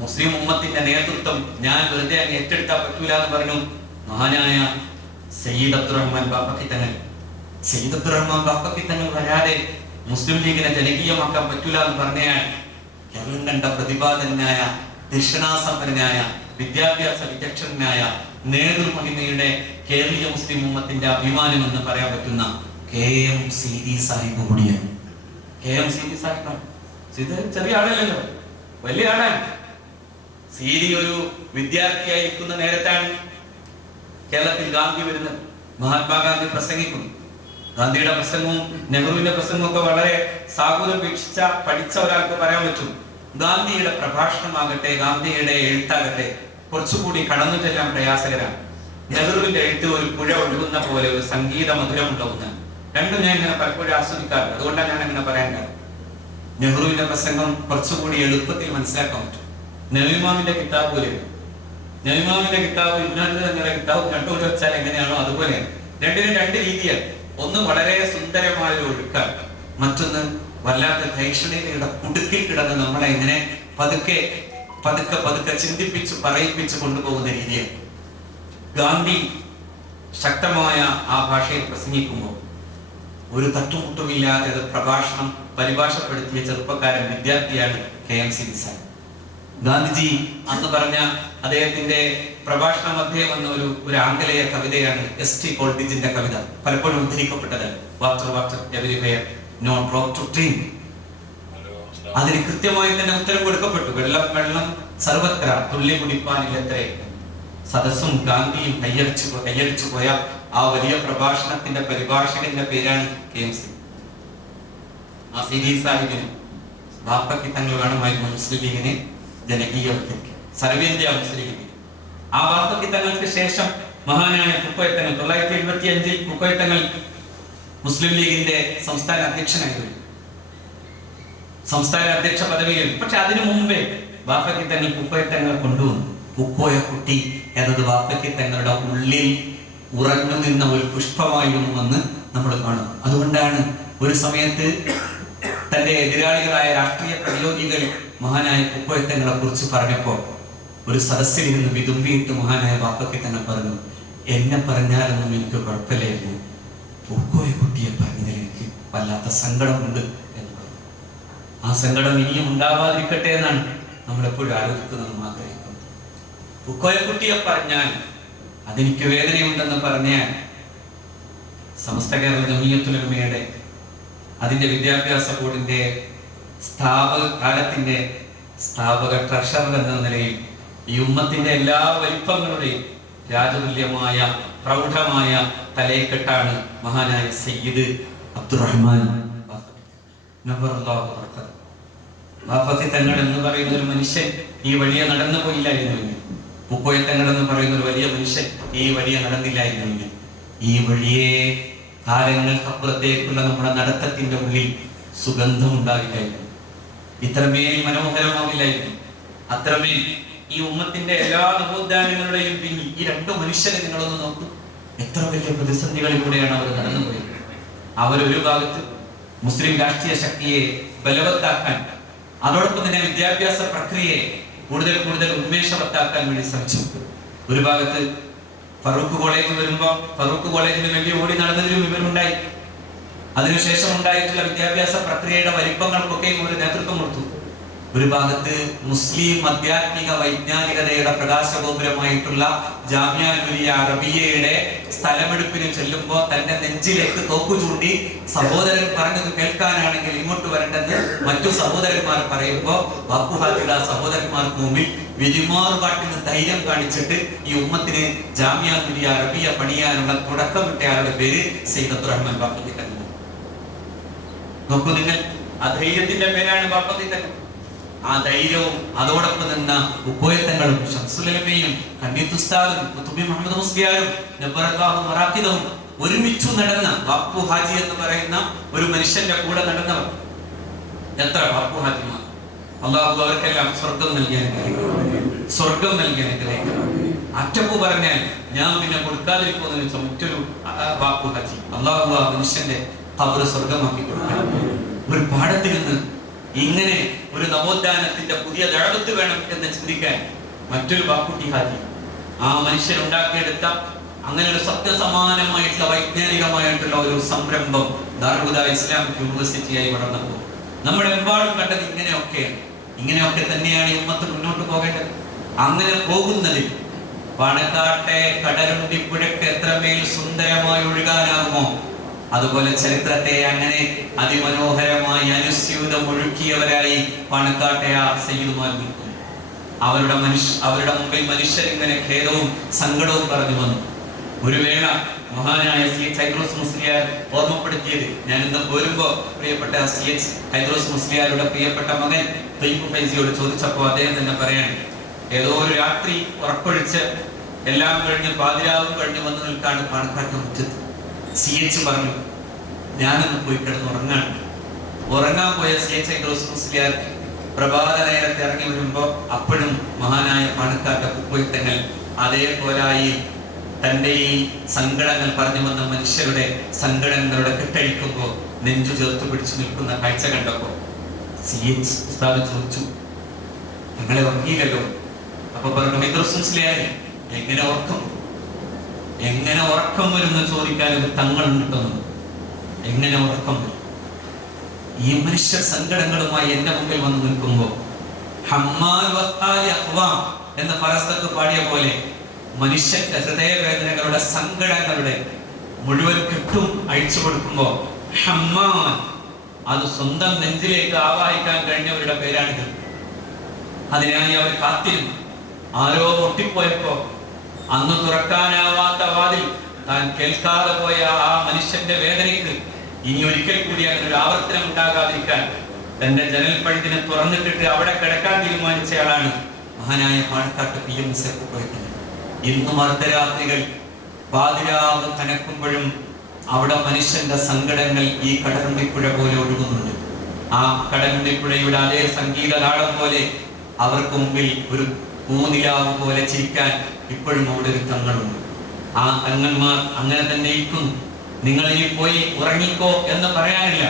മുസ്ലിം ഉമ്മത്തിന്റെ നേതൃത്വം ഞാൻ വെറുതെ അങ്ങ് ഏറ്റെടുത്താൻ പറ്റൂല എന്ന് പറഞ്ഞു മഹാനായ സയ്യിദ് അബ്ദുറഹ്മാൻ ബാപ്പക്കി തങ്ങൾ. സയ്യിദ് അബ്ദുറഹ്മാൻ ബാപ്പക്കി തങ്ങൾ വരാതെ മുസ്ലിം ലീഗിനെ ജനകീയമാക്കാൻ പറ്റൂല എന്ന് പറഞ്ഞാൽ കേരളം കണ്ട പ്രതിപാദനായ, ദക്ഷിണാസമ്പന്നനായ, വിദ്യാഭ്യാസ വിചക്ഷണനായ, നേതൃമഹിമയുടെ കേരളീയ മുസ്ലിം ഉമ്മത്തിന്റെ അഭിമാനം എന്ന് പറയാൻ പറ്റുന്ന KMCD സാഹിബ് കൂടിയാണ്. KMCD സാഹിബാണ്. ഇത് ചെറിയ ആളല്ലല്ലോ, വലിയ ആളാണ്. CD ഒരു വിദ്യാർത്ഥിയായിരിക്കുന്ന നേരത്താണ് കേരളത്തിൽ ഗാന്ധി വരുന്നത്. മഹാത്മാഗാന്ധി പ്രസംഗിക്കുന്നു. ഗാന്ധിയുടെ പ്രസംഗവും നെഹ്റുവിന്റെ പ്രസംഗവും ഒക്കെ വളരെ സാഗൂതം വീക്ഷിച്ച പഠിച്ച ഒരാൾക്ക് പറയാൻ പറ്റും. ഗാന്ധിയുടെ പ്രഭാഷണമാകട്ടെ, ഗാന്ധിയുടെ എഴുത്താകട്ടെ കുറച്ചുകൂടി കടന്നു ചെല്ലാൻ പ്രയാസകരാണ്. നെഹ്റുവിന്റെ എഴുത്ത് ഒരു പുഴ ഒഴുകുന്ന പോലെ, ഒരു സംഗീത മധുരമുള്ള ഒന്ന്. രണ്ടും ഞാൻ ഇങ്ങനെ പലപ്പോഴും ആസ്വദിക്കാറുണ്ട്. അതുകൊണ്ടാണ് ഞാൻ അങ്ങനെ പറയാൻ കാരണം. നെഹ്റുവിന്റെ പ്രസംഗം കുറച്ചുകൂടി എളുപ്പത്തിൽ മനസ്സിലാക്കാൻ പറ്റും. നബിമാമിന്റെ കിതാബ് പോലെയാണ്. നബിമാമിന്റെ കിതാബ് ഇബ്നുഹജറിന്റെ കിതാബ് രണ്ടുകൂടി വെച്ചാൽ എങ്ങനെയാണോ അതുപോലെ. രണ്ടിനും രണ്ട് രീതിയാണ്. ഒന്ന് വളരെ സുന്ദരമായ ഒരു ഒഴുക്കാണ്, മറ്റൊന്ന് വല്ലാത്ത ധൈഷണികയുടെ കുടുക്കിൽ കിടന്ന് നമ്മളെ എങ്ങനെ പതുക്കെ പതുക്കെ പതുക്കെ ചിന്തിപ്പിച്ച് പറയിപ്പിച്ച് കൊണ്ടുപോകുന്ന രീതിയാണ്. ഗാന്ധി ശക്തമായ ആ ഭാഷയിൽ പ്രസംഗിക്കുമ്പോൾ ഒരു തട്ടുമുട്ടുമില്ലാതെ പ്രഭാഷണം പരിഭാഷപ്പെടുത്തിയ ചെറുപ്പക്കാരൻ വിദ്യാർത്ഥിയാണ് KMCD സാഹിബ്. ഗാന്ധിജി അന്ന് പറഞ്ഞ അദ്ദേഹത്തിന്റെ പ്രഭാഷണ മധ്യേ വന്ന ഒരു ആംഗലേയ കവിതയാണ് ST കോൾഡിജിന്റെ കവിത, പലപ്പോഴും ഉദ്ധരിക്കപ്പെട്ടത്. Water everywhere, no drop to drink. അതിന് കൃത്യമായി തന്നെ ഉത്തരം കൊടുക്കപ്പെട്ടു. വെള്ളം സർവത്ര, തുള്ളി കുടിപ്പാനില്ലത്രേ. സദസ്സും ഗാന്ധിയും കയ്യടിച്ചു പോയ ആ വലിയ പ്രഭാഷണത്തിന്റെ പരിഭാഷകന്റെ പേരാണ് KMCD. ആ CD സാഹിബിന് ബാപ്പക്കി തങ്ങൾ വേണമായിരുന്നു മുസ്ലിം ലീഗിനെ ജനകീയവൽക്കരിക്കാൻ, സർവേന്ത്യ മുസ്ലിം ലീഗിന്. ആ ബാപ്പക്കി തങ്ങൾക്ക് ശേഷം മഹാനായ പൂക്കോയത്തങ്ങൾ 1975 പൂക്കോയത്തങ്ങൾ മുസ്ലിം ലീഗിന്റെ സംസ്ഥാന അധ്യക്ഷനായിരുന്നു, സംസ്ഥാന അധ്യക്ഷ പദവിയിൽ. പക്ഷെ അതിനു മുമ്പേ ബാപ്പക്കി തങ്ങൾ പൂക്കോയത്തങ്ങൾ കൊണ്ടുവന്നു. പൂക്കോയ കുട്ടി എന്നത് ബാപ്പക്കി തങ്ങളുടെ ഉള്ളിൽ ഉറഞ്ഞു നിന്ന ഒരു പുഷ്പമായിരുന്നു എന്ന് നമ്മൾ കാണും. അതുകൊണ്ടാണ് ഒരു സമയത്ത് തന്റെ എതിരാളികളായ രാഷ്ട്രീയ പ്രതിയോഗികൾ മഹാനായ പൂക്കോയത്തങ്ങളെ കുറിച്ച് പറഞ്ഞപ്പോൾ ഒരു സദസ്സിൽ നിന്ന് വിതുമ്പിയിട്ട് മഹാനായ ബാപ്പക്കി തങ്ങൾ പറഞ്ഞു, എന്നെ പറഞ്ഞാലൊന്നും എനിക്ക് കുഴപ്പമില്ലായിരുന്നു, പൂക്കോയ കുട്ടിയെ പറഞ്ഞതിൽ എനിക്ക് വല്ലാത്ത സങ്കടമുണ്ട് എന്ന് പറഞ്ഞു. ആ സങ്കടം ഇനിയും ഉണ്ടാവാതിരിക്കട്ടെ എന്നാണ് നമ്മളെപ്പോഴും ആലോചിക്കുന്നതും ആഗ്രഹിക്കുന്നത്. പൂക്കോയ കുട്ടിയെ പറഞ്ഞാൽ അതെനിക്ക് വേദനയുണ്ടെന്ന് പറഞ്ഞാൽ സമസ്ത കേരള ജമിയത്തുൽ ഉലമയുടെ അതിന്റെ വിദ്യാഭ്യാസ ബോർഡിന്റെ കാലത്തിന്റെ സ്ഥാപക ട്രഷറർ എന്ന നിലയിൽ ഈ ഉമ്മത്തിന്റെ എല്ലാ വലിപ്പങ്ങളുടെയും രാജതുല്യമായ പ്രൗഢമായ തലയെക്കെട്ടാണ് മഹാനായ സയ്യിദ് അബ്ദുറഹ്മാൻ ബാപ്പക്കി തങ്ങൾ എന്ന് പറയുന്ന ഒരു മനുഷ്യൻ ഈ വഴിയെ നടന്നു പോയില്ലായിരുന്നുവെങ്കിൽ, പൂക്കോയ തങ്ങൾ എന്ന് പറയുന്ന ഒരു വലിയ മനുഷ്യൻ ഈ വഴിയെ നടന്നില്ലായിരുന്നുവെങ്കിൽ, ഈ വഴിയെ കാലങ്ങൾക്കപ്പുറത്തേക്കുള്ള നമ്മുടെ നടത്തത്തിന്റെ ഉള്ളിൽ സുഗന്ധം ഉണ്ടാവില്ലായിരുന്നു, ഇത്രമേൽ മനോഹരമാവില്ലായിരുന്നു. അത്രമേൽ ഈ ഉമ്മത്തിന്റെ എല്ലാ നവോത്ഥാനങ്ങളുടെയും പിന്നിൽ ഈ രണ്ടു മനുഷ്യരെ നിങ്ങളൊന്ന് നോക്കൂ. എത്ര വലിയ പ്രതിസന്ധികളിലൂടെയാണ് അവർ കടന്നുപോയത്. അവരൊരു ഭാഗത്ത് മുസ്ലിം രാഷ്ട്രീയ ശക്തിയെ ബലവത്താക്കാൻ, അതോടൊപ്പം തന്നെ വിദ്യാഭ്യാസ പ്രക്രിയയെ കൂടുതൽ കൂടുതൽ ഉന്മേഷവത്താക്കാൻ വേണ്ടി ശ്രമിച്ചു. ഒരു ഭാഗത്ത് ഫറൂഖ് കോളേജ് വരുമ്പോൾ ഫറൂഖ് കോളേജിന് വേണ്ടി ഓടി നടന്നതിലും ഇവരുണ്ടായി. അതിനുശേഷം ഉണ്ടായിട്ടുള്ള വിദ്യാഭ്യാസ പ്രക്രിയയുടെ വലിപ്പങ്ങൾക്കൊക്കെയും ഒരു നേതൃത്വം കൊടുത്തു. ഒരു ഭാഗത്ത് മുസ്ലിം ആധ്യാത്മിക വൈജ്ഞാനികതയുടെ പ്രകാശഗോപുരമായിട്ടുള്ള ജാമിഅ നുരിയ അറബിയയുടെ സ്ഥലമെടുപ്പിന് ചെല്ലുമ്പോൾ തന്റെ നെഞ്ചിലേക്ക് തോക്കു ചൂണ്ടി സഹോദരൻ പറഞ്ഞത് കേൾക്കാനാണെങ്കിൽ ഇങ്ങോട്ട് വരേണ്ടെന്ന് മറ്റു സഹോദരന്മാർ പറയുമ്പോൾ ബാപ്പുഹാജിയുടെ സഹോദരന്മാർക്ക് മുമ്പിൽ വിരിമാറുപാട്ടിന് ധൈര്യം കാണിച്ചിട്ട് ഈ ഉമ്മത്തിന് ജാമിഅ നുരിയ അറബിയ പണിയാനുള്ള തുടക്കമിട്ടയാളുടെ പേര് സയ്യിദ് അബ്ദുറഹ്മാൻ ബാപ്പക്കി തങ്ങൾ. നോക്കൂ നിങ്ങൾ, ആ ധൈര്യത്തിന്റെ പേരാണ് ബാപ്പക്കി തങ്ങൾ. ആ ധൈര്യവും അതോടൊപ്പം നിന്ന ഉപ്പോയത്തങ്ങളും ഷംസുലമയും കണ്ണീത്തുസ്താദും കുത്തുബി മുഹമ്മദ് മുസ്ലിയാരും നബറല്ലാഹു മറാഖിദും ഒരുമിച്ചു നടന്ന ബാപ്പു ഹാജി എന്ന് പറയുന്ന ഒരു മനുഷ്യന്റെ കൂടെ നടന്നവർ എത്ര ബാപ്പു ഹാജിമാർ. അള്ളാഹു അവർക്കെല്ലാം സ്വർഗം നൽകിയ സ്വർഗം നൽകിയ അറ്റപ്പു പറഞ്ഞാൽ ഞാൻ പിന്നെ കൊടുക്കാതിരിക്കുമെന്ന് വെച്ച മറ്റൊരു ബാപ്പു ഹാജി. അള്ളാഹു ആ മനുഷ്യന്റെ ഖബർ സ്വർഗമാക്കി കൊടുക്കണം. ഒരു പാഠത്തിൽ നിന്ന് ഇങ്ങനെ ഒരു നവോത്ഥാനത്തിന്റെ പുതിയ ദഅവത്ത് വേണം എന്ന് ചിന്തിക്കാൻ മറ്റൊരു ബാപ്പുട്ടി ഹാജി ആ മനുഷ്യൻ ഉണ്ടാക്കിയെടുത്ത അങ്ങനെ ഒരു സത്യസമാനമായിട്ടുള്ള വൈജ്ഞാനികമായിട്ടുള്ള ഒരു സംരംഭം ദാറുൽ ഹുദ ഇസ്ലാമിക് യൂണിവേഴ്സിറ്റിയായി വളർന്നപ്പോൾ നമ്മളെമ്പാടും കണ്ടത് ഇങ്ങനെയൊക്കെ തന്നെയാണ് ഈ ഉമ്മത്ത് മുന്നോട്ട് പോകേണ്ടത്. അങ്ങനെ പോകുന്നതിൽ പാണക്കാട്ടെ കടലുണ്ടി പുഴയ്ക്ക് എത്രമേൽ സുന്ദരമായി ഒഴുകാനാകുമോ അതുപോലെ ചരിത്രത്തെ അങ്ങനെ അതിമനോഹരമായി അനുസ്യൂതം ഒഴുക്കിയവരായി പാണക്കാട്ടെ ആ സയ്യിദുമാർ നിൽക്കുന്നു. അവരുടെ മുമ്പിൽ മനുഷ്യർ ഇങ്ങനെ ഖേദവും സങ്കടവും പറഞ്ഞു വന്നു. ഒരു വേള മഹാനായ സി.എച്ച്. ഹൈദ്രോസ് മുസ്ലിയാർ ഓർമ്മപ്പെടുത്തിയത് ഞാൻ ഇന്ന് പോരുമ്പോ പ്രിയപ്പെട്ട സി.എച്ച്. ഹൈദ്രോസ് മുസ്ലിയാരുടെ പ്രിയപ്പെട്ട മകൻ തയ്യിബ് ഫൈസിയോട് ചോദിച്ചപ്പോൾ അദ്ദേഹം തന്നെ പറയാണ്, ഏതോ ഒരു രാത്രി ഉറക്കൊഴിച്ച് എല്ലാം കഴിഞ്ഞ് പാതിരാവും കഴിഞ്ഞ് വന്നു നിൽക്കാണ് പാണക്കാട്ട് മുറ്റത്ത്. സി.എച്ച്. പറഞ്ഞു, ഞാനൊന്ന് പോയി കിടന്ന് ഉറങ്ങാൻ പോയ സി.എച്ച്. ഹൈദ്രോസ് മുസ്ലിയാർ പ്രഭാത നേരത്തെ ഇറങ്ങി വരുമ്പോ അപ്പോഴും മഹാനായ പാണക്കാട്ടെ കുപ്പോയിത്തങ്ങൾ അതേപോലായി തന്റെ ഈ സങ്കടങ്ങൾ പറഞ്ഞു വന്ന മനുഷ്യരുടെ സങ്കടങ്ങളുടെ കെട്ടഴിക്കുമ്പോൾ നെഞ്ചു ചേർത്ത് പിടിച്ചു നിൽക്കുന്ന കാഴ്ച കണ്ടപ്പോ സി.എച്ച്. ഉസ്താദ് ചോദിച്ചു, ഞങ്ങളെ ഉറങ്ങിയില്ലല്ലോ. അപ്പൊ പറഞ്ഞു, ഹൈദ്രോസ് മുസ്ലിയാർ എങ്ങനെ ഉറക്കം വരുമെന്ന് ചോദിക്കാൻ ഒരു തങ്ങൾ കിട്ടുന്നു. എങ്ങനെ ഉറക്കം വരും? ഈ മനുഷ്യ സങ്കടങ്ങളുമായി എന്റെ മുമ്പിൽ വന്ന് നിൽക്കുമ്പോ എന്ന ഫലസ്തക്ക് പാടിയ പോലെ മനുഷ്യന്റെ ഹൃദയവേദനകളുടെ സങ്കടങ്ങളുടെ മുഴുവൻ കെട്ടും അഴിച്ചു കൊടുക്കുമ്പോ ഹമ്മാൻ അത് സ്വന്തം നെഞ്ചിലേക്ക് ആവാഹിക്കാൻ കഴിഞ്ഞവരുടെ പേരാണിത്. അതിനായി അവർ കാത്തിരുന്നു. ആരോ പൊട്ടിപ്പോയപ്പോ അന്ന് തുറക്കാനാവാത്ത വാതിൽ താൻ കേൾക്കാതെ പോയ ആ മനുഷ്യന്റെ വേദനയ്ക്ക് ഇനി ഒരിക്കൽ കൂടി അങ്ങനെ ഒരു ആവർത്തനം ഉണ്ടാകാതിരിക്കാൻ തന്റെ ജനൽപ്പഴുതിനെ തുറന്നിട്ടിട്ട് അവിടെ കിടക്കാൻ തീരുമാനിച്ചയാളാണ് മഹാനായ പാണക്കാട്ട് പി.എം. മുസഫർ. ഇന്നും അർദ്ധരാത്രികൾ പാതിരാവ് കനക്കുമ്പോഴും അവിടെ മനുഷ്യന്റെ സങ്കടങ്ങൾ ഈ കടലുണ്ടിപ്പുഴ പോലെ ഒഴുകുന്നുണ്ട്. ആ കടലുണ്ടിപ്പുഴയുടെ അതേ സംഗീത നാളം പോലെ അവർക്ക് മുമ്പിൽ ഒരു പൂനിലാവ് പോലെ ചിരിക്കാൻ ഇപ്പോഴും അവിടെ ഒരു തങ്ങളുണ്ട്. ആ തങ്ങന്മാർ അങ്ങനെ തന്നെ ഇരിക്കുന്നു. നിങ്ങൾ ഇനി പോയി ഉറങ്ങിക്കോ എന്ന് പറയാനില്ല.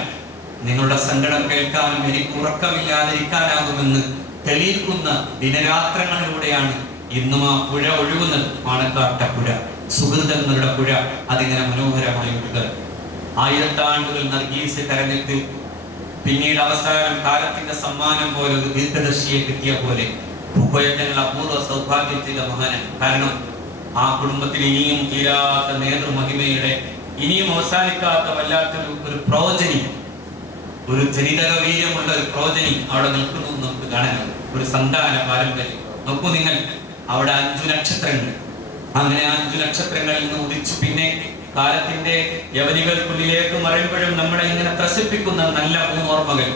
നിങ്ങളുടെ സങ്കടം കേൾക്കാനും എനിക്ക് ഉറക്കമില്ലാതിരിക്കാനാകുമെന്ന് തെളിയിക്കുന്ന ദിനരാത്രങ്ങളിലൂടെയാണ് ഇന്നും ആ പുഴ ഒഴുകുന്നത്. പാണക്കാട്ട പുഴ, സുഹൃതങ്ങളുടെ പുഴ, അതിങ്ങനെ മനോഹരമായി ഒഴുകുക. 1000 ആണ്ടുകൾ നർഗീസ് കരഞ്ഞിട്ട് പിന്നീട് അവസാനം കാലത്തിന്റെ സമ്മാനം പോലെ ഒരു ദീർഘദർശിയെ കിട്ടിയ പോലെ ഭൂപയത്തിന്റെ അപൂർവ സൗഭാഗ്യത്തിന്റെ മഹാനാണ്. കാരണം ആ കുടുംബത്തിൽ ഇനിയും തീരാത്ത നേതൃമഹിമയുടെ ഇനിയും അവസാനിക്കാത്ത വല്ലാത്തൊരു പ്രോജനി, ഒരു ജനിതക വീര്യമുള്ള ഒരു പ്രോജനി അവിടെ നിൽക്കുന്നു നമുക്ക് കാണാനാണ്. ഒരു സന്താന പാരമ്പര്യം നോക്കൂ നിങ്ങൾ. അവിടെ 5 നക്ഷത്രങ്ങൾ, അങ്ങനെ 5 നക്ഷത്രങ്ങളിൽ നിന്ന് ഉദിച്ചു പിന്നെ കാലത്തിന്റെ യവനികൾക്കുള്ളിലേക്ക് മറയുമ്പോഴും നമ്മളെ ഇങ്ങനെ ത്രസിപ്പിക്കുന്ന നല്ല 3 ഓർമ്മകൾ.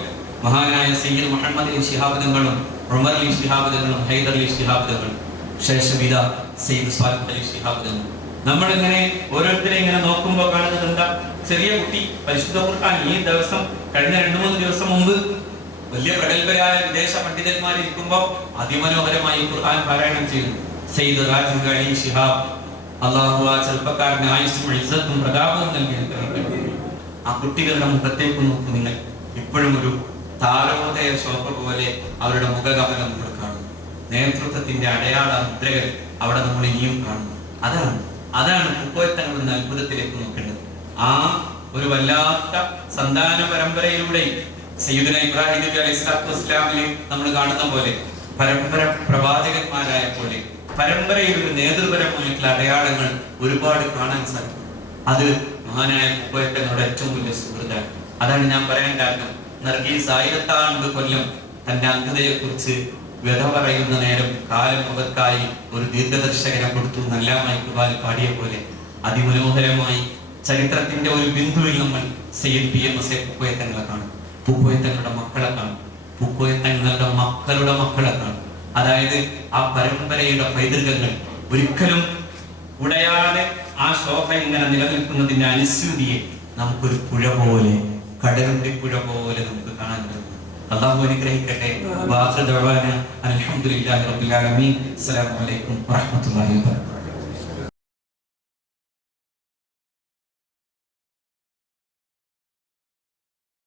മഹാനായ സയ്യിദ് മുഹമ്മദ് അലി ശിഹാബ് തങ്ങളും ഉമർ അലി ശിഹാബ് തങ്ങളും ഹൈദർ അലി ശിഹാബ് തങ്ങളും ശേഷം ഇതാ സയ്യിദ് സ്വാലിഹ് അലി ശിഹാബ് തങ്ങൾ. നമ്മളിങ്ങനെ ഓരോരുത്തരെ ഇങ്ങനെ നോക്കുമ്പോൾ കാണുന്നത് എന്താ? ചെറിയ കുട്ടി പരിശുദ്ധ ഖുർആൻ ഈ ദിവസം കഴിഞ്ഞ 2-3 ദിവസം മുമ്പ് വലിയ പ്രഗത്ഭരായ വിദേശ പണ്ഡിതന്മാർ ഇരിക്കുമ്പോൾ അതിമനോഹരമായി ഖുർആൻ പാരായണം ചെയ്യുന്നു സയ്യിദ് റാജിദ് അലി ശിഹാബ്. അള്ളാഹു ആ ചെറുപ്പക്കാരന് ആയുസ്സും ഇസ്സത്തും പ്രതാപവും നൽകി. ആ കുട്ടികളുടെ മുഖത്തേക്ക് നോക്കൂ നിങ്ങൾ. ഇപ്പോഴും ഒരു താരോദയ ശോഭ പോലെ അവരുടെ മുഖകമലം നമ്മൾ കാണുന്നു. നേതൃത്വത്തിന്റെ അടയാള മുദ്രകൾ അവിടെ നമ്മൾ ഇനിയും കാണുന്നു. അതാണ് കുപ്പോയത്തങ്ങൾ എന്ന അത്ഭുതത്തിലേക്ക് നോക്കേണ്ടത്. ആ ഒരു വല്ലാത്ത സന്താന പരമ്പരയിലൂടെ സയ്യിദുന ഇബ്രാഹിം നബി അലൈഹിസ്സലാത്തു വസ്സലാമിൽ നമ്മൾ കാണുന്ന പോലെ പരമ്പര പ്രവാചകന്മാരായ പോലെ പരമ്പരയിൽ ഒരു നേതൃപരമായിട്ടുള്ള അടയാളങ്ങൾ ഒരുപാട് കാണാൻ സാധിക്കും. അത് മഹാനായ കുപ്പോയത്തങ്ങളുടെ ഏറ്റവും വലിയ സുഹൃത്താണ്. അതാണ് ഞാൻ പറയാൻ കാരണം. നർഗീസ് 1000 കൊല്ലം തന്റെ അന്ധതയെ കുറിച്ച് വ്യഥ പറയുന്ന നേരം കാലം അവർക്കായി ഒരു ദീർഘദർശകനെ കൊടുത്തു നല്ലമായി കുബാൽ പാടിയ പോലെ അതിമനോഹരമായി ചരിത്രത്തിന്റെ ഒരു ബിന്ദുവിൽ നമ്മൾ സയ്യിദ് പി.എം. മുസഫർ പൂക്കോയത്തങ്ങളെ കാണും. പൂക്കോയത്തങ്ങളുടെ മക്കളെ കാണും. പൂക്കോയത്തങ്ങളുടെ മക്കൾ മക്കളുടെ മക്കളെ കാണും. അതായത് ആ പരമ്പരയുടെ പൈതൃകങ്ങൾ ഒരിക്കലും ഉടയാതെ ആ ശോഭ ഇങ്ങനെ നിലനിൽക്കുന്നതിന്റെ അനുസ്മൃതിയെ നമുക്കൊരു പുഴ പോലെ, കടലുണ്ടി പുഴ പോലെ നമുക്ക് കാണാൻ കഴിയും. അല്ലാഹു അനുഗ്രഹിക്കട്ടെ. വാഖിറു ദഅവാന അൽഹംദുലില്ലാഹി റബ്ബിൽ ആലമീൻ. അസ്സലാമു അലൈക്കും വറഹ്മത്തുള്ളാഹി വബറകാതുഹു.